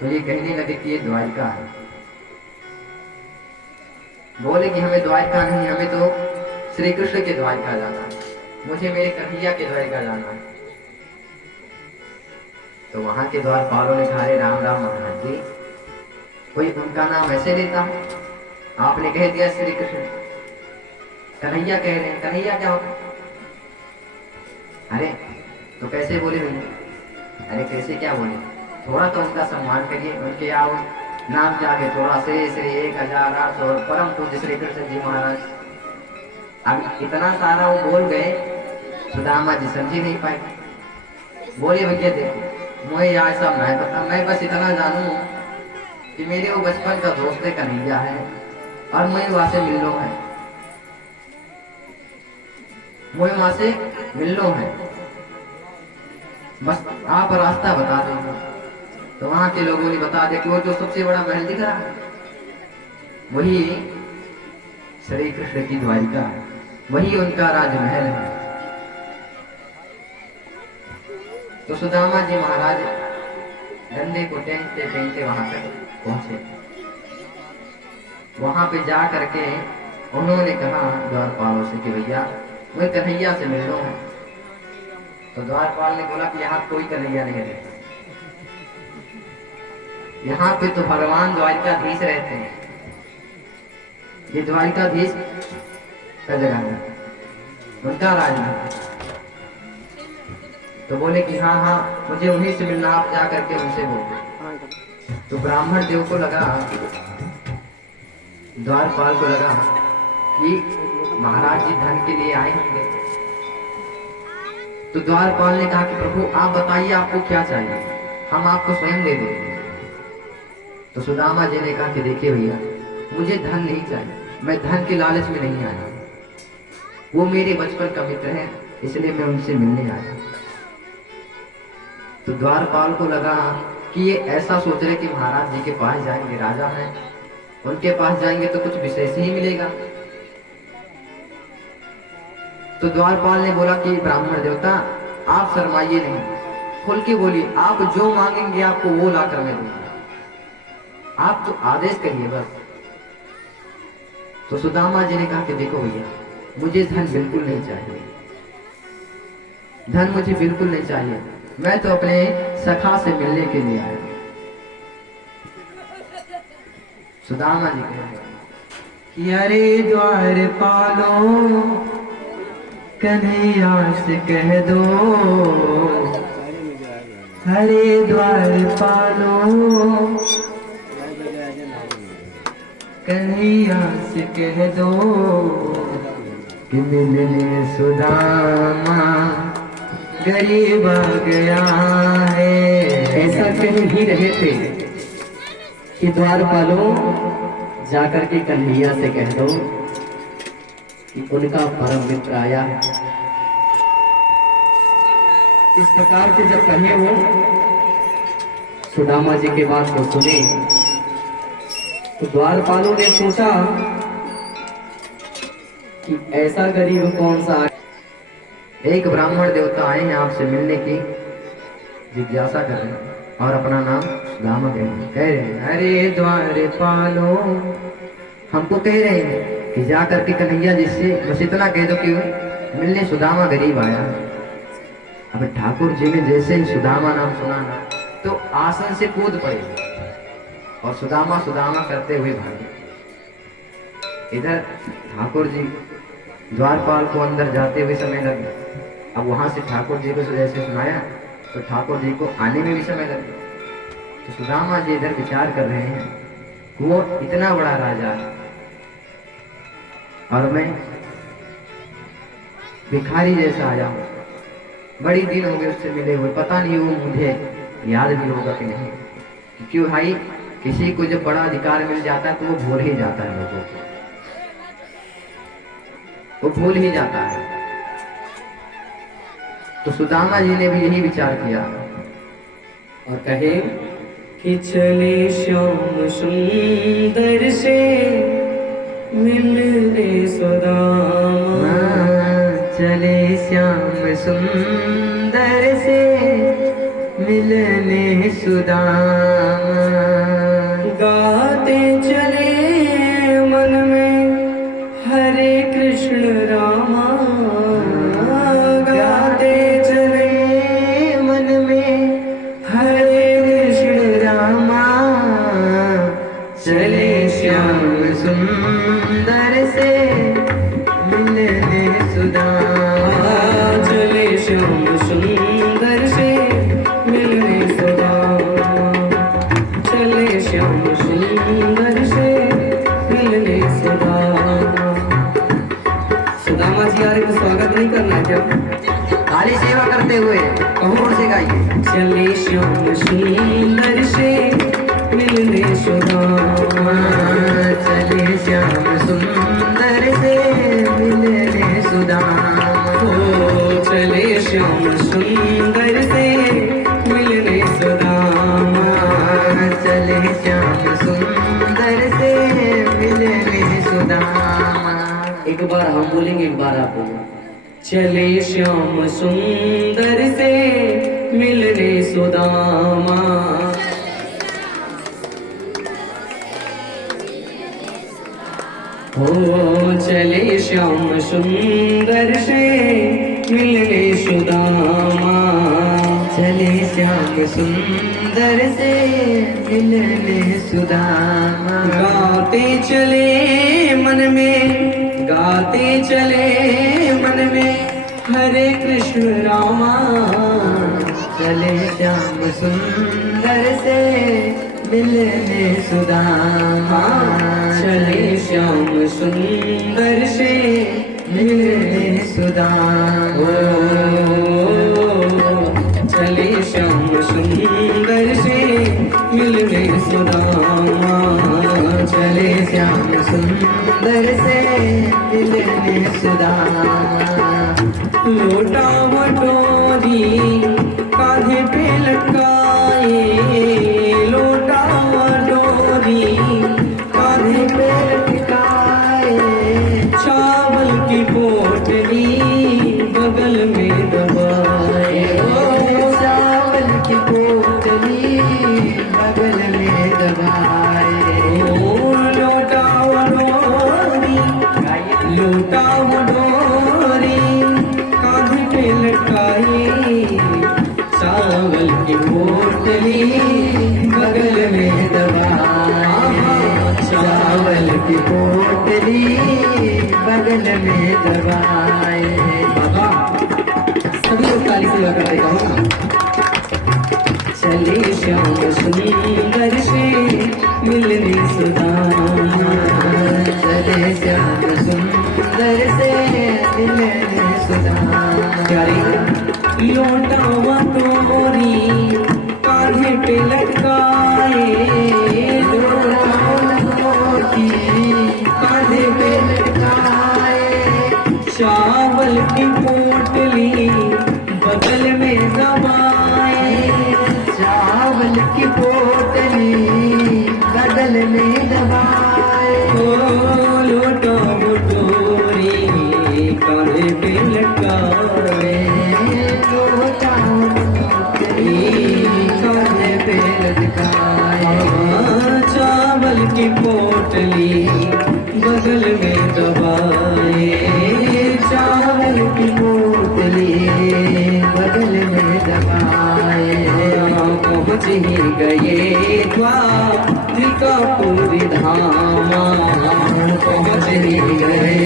तो ये कहने लगे कि ये द्वारिका है। बोले कि हमें द्वारिका नहीं, हमें तो श्री कृष्ण के द्वारिका जाना है, मुझे मेरे कन्हैया के द्वारिका जाना है। तो वहां के द्वारपालों ने कहा राम राम महाराज जी, कोई उनका नाम ऐसे लेता है, आपने कह दिया श्री कृष्ण, कन्हैया कह रहे हैं, कन्हैया क्या होता। अरे तो कैसे बोले भैया। अरे कैसे क्या बोले, थोड़ा तो उनका सम्मान करिए, उनके आओ नाम जागे थोड़ा श्री श्री 1008 और परम पूज्य श्री कृष्ण जी महाराज। अब इतना सारा वो बोल गए, सुदामा जी समझी नहीं पाए। बोले भैया देखो मुझे आज सब नहीं पता, मैं बस इतना जानू कि मेरे वो बचपन का दोस्त है कन्हैया है और मैं वहां से मिल लो है, मुझे वहां से मिल लो है, बस आप रास्ता बता देंगे। तो वहां के लोगों ने बता दिया कि वो जो सबसे बड़ा महल दिख रहा है वही श्री कृष्ण की द्वारिका है, वही उनका राजमहल है। तो सुदामा जी महाराज डंडे को टेंगते टेंगते वहां तक पहुंचे। वहां पे जा करके उन्होंने कहा द्वारपालों से कि भैया मैं कन्हैया से मिल रहा हूं। तो द्वारपाल ने बोला कि यहाँ कोई कन्हैया नहीं रहता, यहाँ पे तो भगवान द्वारिकाधीश रहते हैं, ये द्वारिकाधीश का जगह है, उनका राजमहल। तो बोले कि हाँ हाँ मुझे उन्हीं से मिलना, आप जा करके उनसे बोलो। तो ब्राह्मण देव को लगा, द्वारपाल को लगा कि महाराज जी धन के लिए आए होंगे। तो द्वारपाल ने कहा कि प्रभु आप बताइए आपको क्या चाहिए, हम आपको स्वयं दे देंगे। तो सुदामा जी ने कहा कि देखिए भैया मुझे धन नहीं चाहिए, मैं धन के लालच में नहीं आया, वो मेरे बचपन का मित्र है, इसलिए मैं उनसे मिलने आया। तो द्वारपाल को लगा कि ये ऐसा सोच रहे कि महाराज जी के पास जाएंगे, राजा हैं, उनके पास जाएंगे तो कुछ विशेष ही मिलेगा। तो द्वारपाल ने बोला कि ब्राह्मण देवता आप शर्माइए नहीं, खुल के बोलिए, आप जो मांगेंगे आपको वो लाकर मैं दूंगा, आप तो आदेश करिए बस। तो सुदामा जी ने कहा कि देखो भैया, मुझे धन बिल्कुल नहीं चाहिए, धन मुझे बिल्कुल नहीं चाहिए, मैं तो अपने सखा से मिलने के लिए आया। सुदामा जी कह रहे कि अरे द्वारपालो कन्हैया से कह दो, अरे द्वारपालो कन्हैया से कह दो कि मिलने सुदामा गरीब आ गया है। ऐसा कह ही रहे थे कि द्वारपालों जाकर के कन्हैया से कह दो कि उनका परम मित्र आया है। इस प्रकार से जब कहे वो सुदामा जी के बात को सुने तो द्वारपालों ने सोचा कि ऐसा गरीब कौन सा। एक ब्राह्मण देवता आए हैं आपसे मिलने की जिज्ञासा कर रहे हैं और अपना नाम सुदामा कह रहे हैं, अरे द्वारपालो हमको कह रहे हैं कि जा करके कन्हैया जी से बस इतना कह दो कि मिलने सुदामा गरीब आया। अब ठाकुर जी ने जैसे ही सुदामा नाम सुना ना तो आसन से कूद पड़े और सुदामा सुदामा करते हुए भागे। इधर ठाकुर जी द्वारपाल को अंदर जाते हुए समय लग गया। अब वहां से ठाकुर जी को जैसे सुनाया तो ठाकुर जी को आने में भी समय लग गया। तो सुदामा जी इधर विचार कर रहे हैं, वो इतना बड़ा राजा है और मैं भिखारी जैसा आया हूँ, बड़ी दिन हो गए उससे मिले हुए, पता नहीं वो मुझे याद भी होगा कि नहीं। क्यों भाई, किसी को जब बड़ा अधिकार मिल जाता है तो वो भूल ही जाता है, लोगों को वो भूल ही जाता है। तो सुदामा जी ने भी यही विचार किया और कहे कि चले श्याम सुंदर से मिलने सुदामा, चले श्याम सुंदर से मिलने सुदामा, गाते चले मन में हरे कृष्ण रामा, गाते चले मन में हरे कृष्ण रामा, चले श्याम सुंदर से मिलने सुदामा, चले श्याम सुंदर से मिलने सुदामा, चले श्याम सुंदर से मिलने सुदामा। सुदामा जी आ रहे तो स्वागत नहीं करना है क्या? खाली सेवा करते हुए कहूँ से गाइए, चले श्याम सुंदर से मिलने सुदामा, चले श्याम सुंदर से मिलने सुदामा, ओ चले श्याम सुंदर से मिलने सुदामा, चले श्याम सुंदर से मिलने सुदामा। एक बार हम बोलेंगे, एक बार आप बोलेंगे। चले श्याम सुंदर से मिलने सुदामा, ओ चले श्याम सुंदर से मिलने सुदामा, चले श्याम सुंदर से मिलने सुदामा, गाते चले मन में, गाते चले मन में हरे कृष्ण रामा, चले श्याम सुंदर से मिलने सुदामा, चले श्याम सुंदर से मिलने सुदामा, चले श्याम सुंदर से मिलने सुदामा, चले चले श्याम सुंदर से मिलने सुदामा। लोटा वटोरी कांधे पे लटकाए, लोटा वटोरी कांधे पे लटकाए, चावल की पोटली बगल में दबाए। चावल की पोटली बगल में दबाए। लोटा वटोरी, लोटा वटोरी कांधे पे लटकाए, चावल की पोटली बगल में दबाए। चावल की पोटली बगल में दबाए। बाबा सभी लोग ताली से लगा रहे हो। चले श्याम सुंदर से मिलने सुदामा। चले श्याम सुंदर से मिलने सुदामा। लोटा वटोरी कांधे पे लटकाए, कांधे पे लटकाए, चावल की पोटली बगल में दबाए। चावल की पोटली बगल में दबाए। लोटा वटोरी कांधे पे लटकाए, लोटा कांधे पे लटकाए। चावल की पोटली बगल में दबाए। चावल की पोटली बगल में दबाए। पहुँच ही गए द्वारिकापुरी धामा। पहुँच ही गए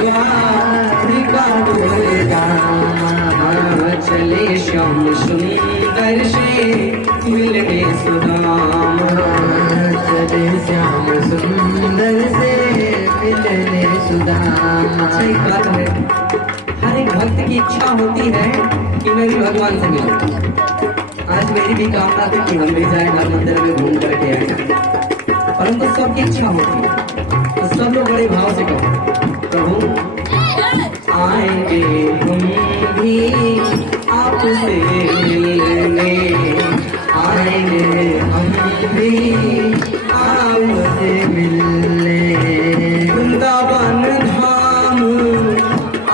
द्वारिकापुरी धामा। चले श्याम सुंदर से मिलने सुदामा। चले श्याम सुंदर से मिलने सुदामा। सही बात है, हर एक भक्त की इच्छा होती है कि मैं भी भगवान से मिलूं। आज मेरी भी कामना थी कि हम भी जाए हर मंदिर में घूम करके आए, परंतु सबकी इच्छा होती है तो सब लोग बड़े भाव से कहो प्रभु आएंगे हम भी आपसे मिलने, आएंगे हम भी आपसे मिलने। वृंदावन धाम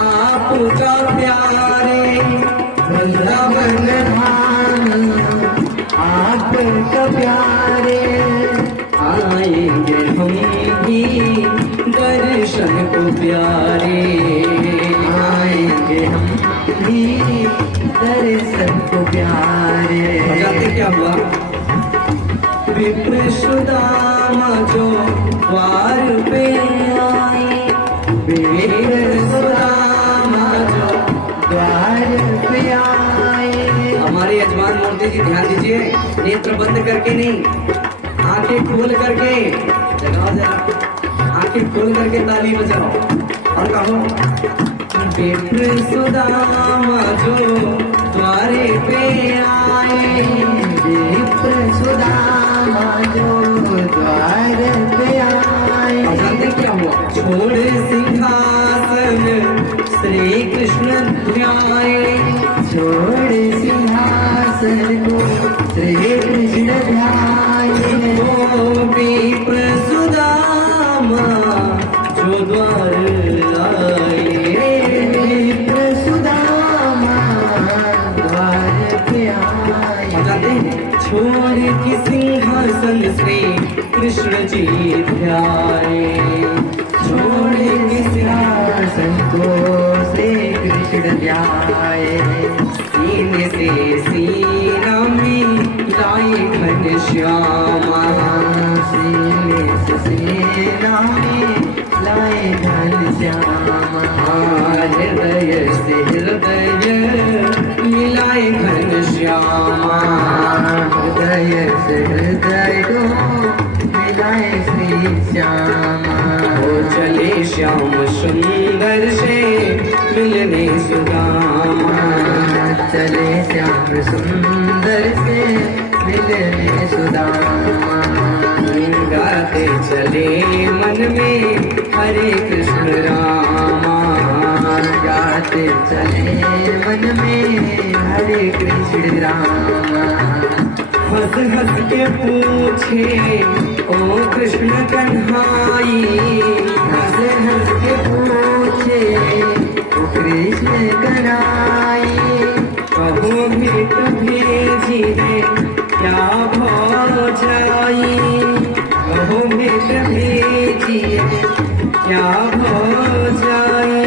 आपका प्यारे, वृंदावन धाम आपका प्यारे। आएंगे हम भी दर्शन को प्यारे, आएंगे हम भी दर्शन को प्यारे। जाते क्या हुआ? विप्र सुदामा जो द्वार पे आए, विप्र सुदामा जो द्वार पे आए। हमारे यजमान मूर्ति जी ध्यान दीजिए, नेत्र बंद करके नहीं, आंखें खोल करके जगाओ जरा, आंखें खोल करके ताली बजाओ और कहो विप्र सुदामा जो द्वारे पे आए, विप्र सुदामा जो द्वार पे आए। अब जानते क्या हुआ? छोड़ सिंहासन श्री कृष्ण ध्याए, छोड़ सिंहासन को श्री कृष्ण ध्याए। विप्र सुदामा जो द्वार आए, विप्र सुदामा द्वार पे आए। जानते छोड़ की सिंहासन श्री कृष्ण जी ध्याए, छोड़ सिंहासन को श्री कृष्ण ध्याए। सीने से सीना में लाए घन श्यामा, सीने से सीना में लाए घन श्यामा। हृदय से हृदय मिलाए घन श्यामा, हृदय से हृदय को मिलाए श्री श्यामा। वो चले श्याम सुंदर से मिलने सुदामा, चले श्याम सुंदर से मिलने सुदामा। गाते चले हरे कृष्ण रामा। गाते चले मन में हरे कृष्ण रामा। हंस हंस के पूछे ओ कृष्ण कन्हाई। हंस हंस के पूछे ओ कृष्ण कन्हाई। कहो भेंट भेजी है क्या भौजाई। कहो भेंट भेजी है क्या भौजाई।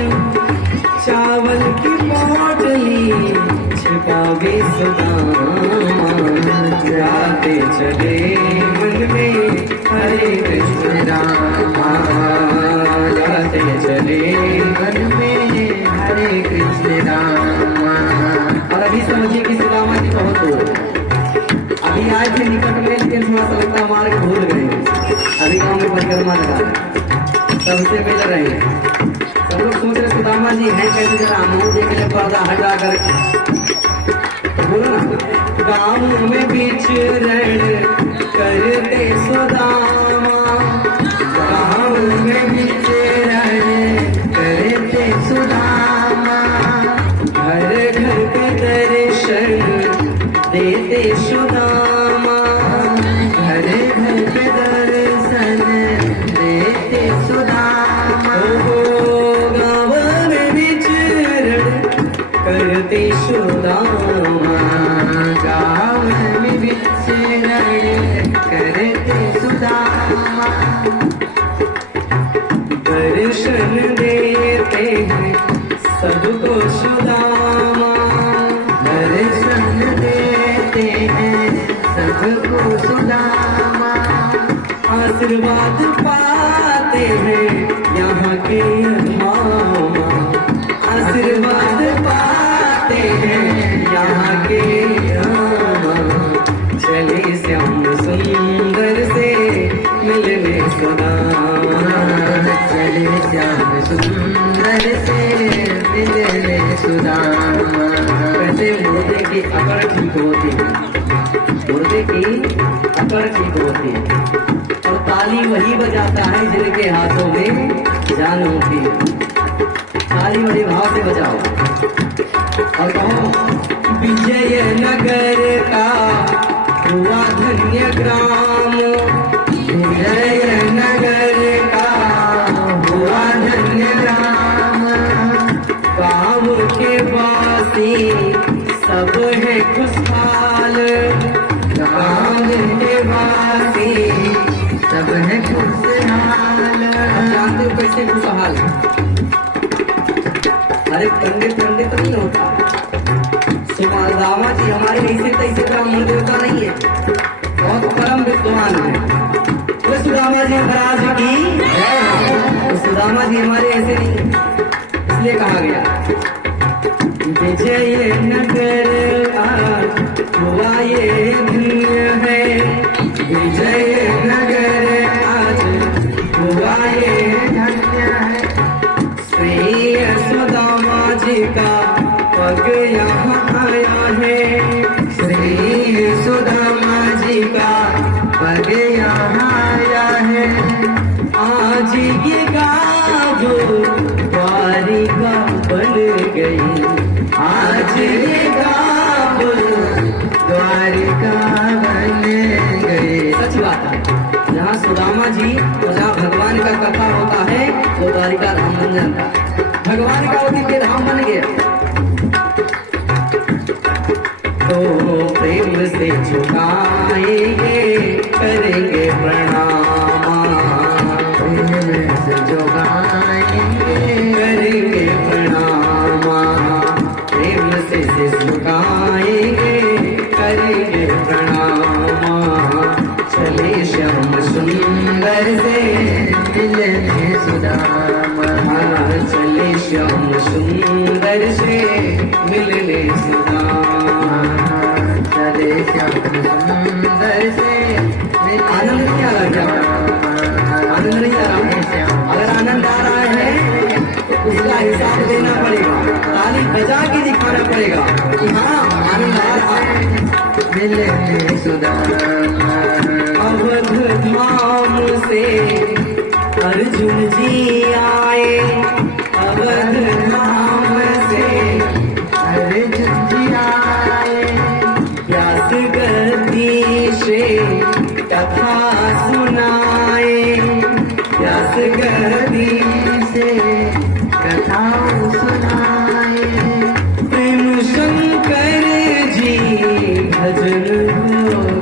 चावल की पोटली छिपावे सुदामा। गाते चले मन में हरे कृष्ण रामा। गाते चले मन में हरे कृष्ण रामा। और अभी समझिए कि सुदामा जी बहुत दूर, अभी आए थे निकट में, लेकिन थोड़ा सा लगता मार्ग भूल गए। अभी गाँव में परिक्रमा लगा सबसे मिल रहे हैं। सब लोग सोच रहे सुदामा जी हैं कैसे, जरा मुंह देख ले पर्दा हटा कर। तो बोलो ना, गाँव में विचरण करते सुदामा। गाँव में विचरण करते सुदामा। घर घर के दर्शन देते सुदामा। घर घर के दर्शन देते सुदामा। गाँव में विचरण करते सुदामा। गाँव में विचरण करते सुदामा। दर्शन देते हैं सबको सुदामा। दर्शन देते हैं सबको सुदामा। आशीर्वाद पाते हैं यहाँ के धामा। आशीर्वाद पाते हैं यहाँ के धामा। चले श्याम सुंदर से मिलने सुदामा। चले श्याम सुंदर से मिलने सुदामा। कैसे मुर्दे की अकड़ ठीक होती है, मुर्दे की अकड़ ठीक होती है। और ताली वही बजाता है जिनके हाथों में जान होती है। ताली बड़े भाव से बजाओ और कहो, विजय नगर का हुआ धन्य ग्राम। विजय नगर का हुआ धन्य ग्राम। गाँव के वासी सब है खुशहाल। गाँव के वासी सब है खुशहाल। जानते हो कैसे खुशहाल? अरे पंडित पंडित नहीं होता। सुदामा जी हमारे ऐसे तैसे ब्राह्मण देवता नहीं है, बहुत परम विद्वान है। वो सुदामा जी महाराज की तो सुदामा जी हमारे ऐसे नहीं है, इसलिए कहा गया विजय नगर आज हुआ ये धन्य है। विजय नगर आज हुआ ये धन्य है। श्री सुदामा जी का पग यहाँ आया है। श्री सुदामा जी का पग यहाँ आया है। आज ये गाँव द्वारिका बन गई। आज ये गाँव द्वारिका बन गई। सच बात है, जहाँ सुदामा जी और जहाँ भगवान का कथा होता है वो द्वारिका धाम बन जाता है। भगवान का उदित के धाम बन गया। तो प्रेम से झुकाएंगे करेंगे प्रणाम। प्रेम से झुकाएंगे करेंगे प्रणाम। प्रेम से झुकाएंगे करेंगे प्रणाम। चले श्याम सुंदर से मिलने सुदामा। चले श्याम सुंदर से मिलने सुदामा। चले श्याम सुंदर से आनंद क्या आ रहा है? आनंद नहीं आ रहा है? अगर आनंद आ रहा है तो उसका हिसाब देना पड़ेगा, ताली बजा के दिखाना पड़ेगा कि हाँ आनंद आ रहा है। मिलने सुदामा। अवध धाम से अर्जुन जी जगदीश कथा सुनाए, व्यास जगदीश कथा सुनाए, प्रेम शंकर जी भजन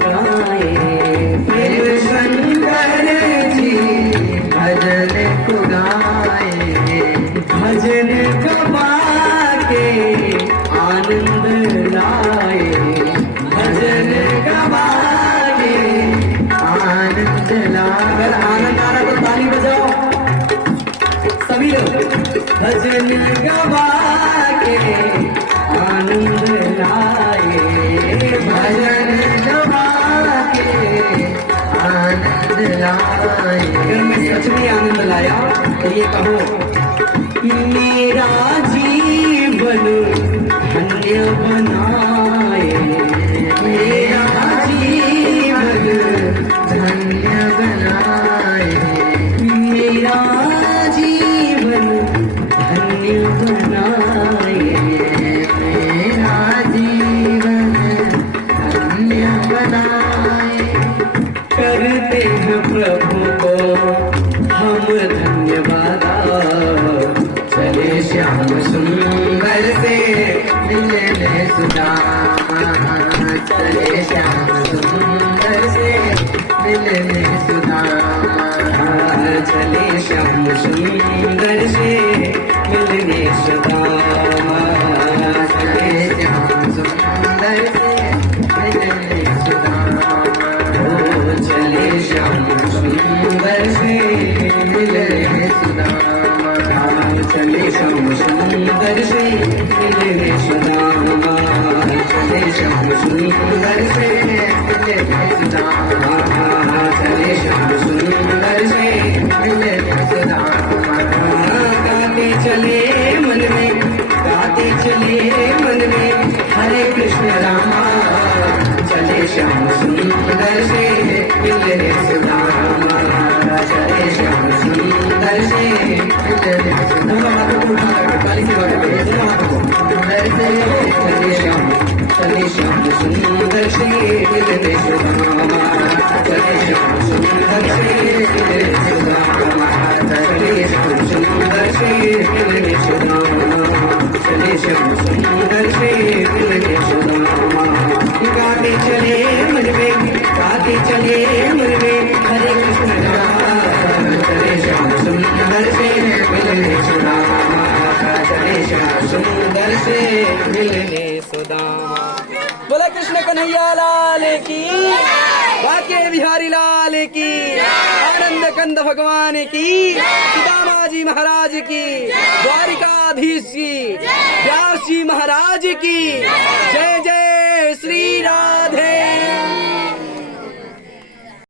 गाए, प्रेम शंकर जी भजन को गाए, भजन गवा के आनंद लाए, भजन गवा के आनंद लाए। अगर आनंद आ रहा तो ताली बजाओ सभी लोग। भजन गवा के आनंद लाए, भजन गवा के आनंद लाए। अगर मैं सच में आनंद लाया तो ये कहो, मेरा जीवन धन्य बनाए, मेरा जीवन धन्य बनाए, मेरा जीवन धन्य बनाए, मेरा जीवन धन्य बनाए। करते हैं प्रभु को हम धन्यवाद, चले श्याम सुंदर से मिलने सुदामा, चले श्याम सुंदर से मिलने सुदामा, चले श्याम सुंदर से मिलने सुदामा, चले श्याम सुंदर से मिलने सुदामा, चले श्याम सुंदर से मिलने सुदामा, चले श्याम सुंदर से मिलने सुदामा, चले श्याम सुंदर से मिलने सुदामा, चले श्याम सुंदर से मिलने सुदामा। गाते चले मन में, गाते चले मन में, हरे कृष्ण रामा, चले श्याम सुंदर से मिलने सुदामा, चले श्याम सुंदर से मिलने सुदामा। चले श्याम सुंदर से मिलने सुदामा, चले श्याम सुंदर से मिलने सुदामा, चले श्याम सुंदर से मिलने सुदामा, चले श्याम सुंदर से मिलने सुदामा। गाते चले मन में, गाते चले मन में, हरे कृष्ण रामा, चले श्याम सुंदर से मिलने सुदामा, चले श्याम सुंदर से मिलने सुदामा। बोला कृष्ण कन्हैया लाल की, वाक्य बिहारी लाल की, आनंद कंद भगवान की, सुदामा जी महाराज की, द्वारिकाधीश की, व्यास जी महाराज की जय जय श्री राधे।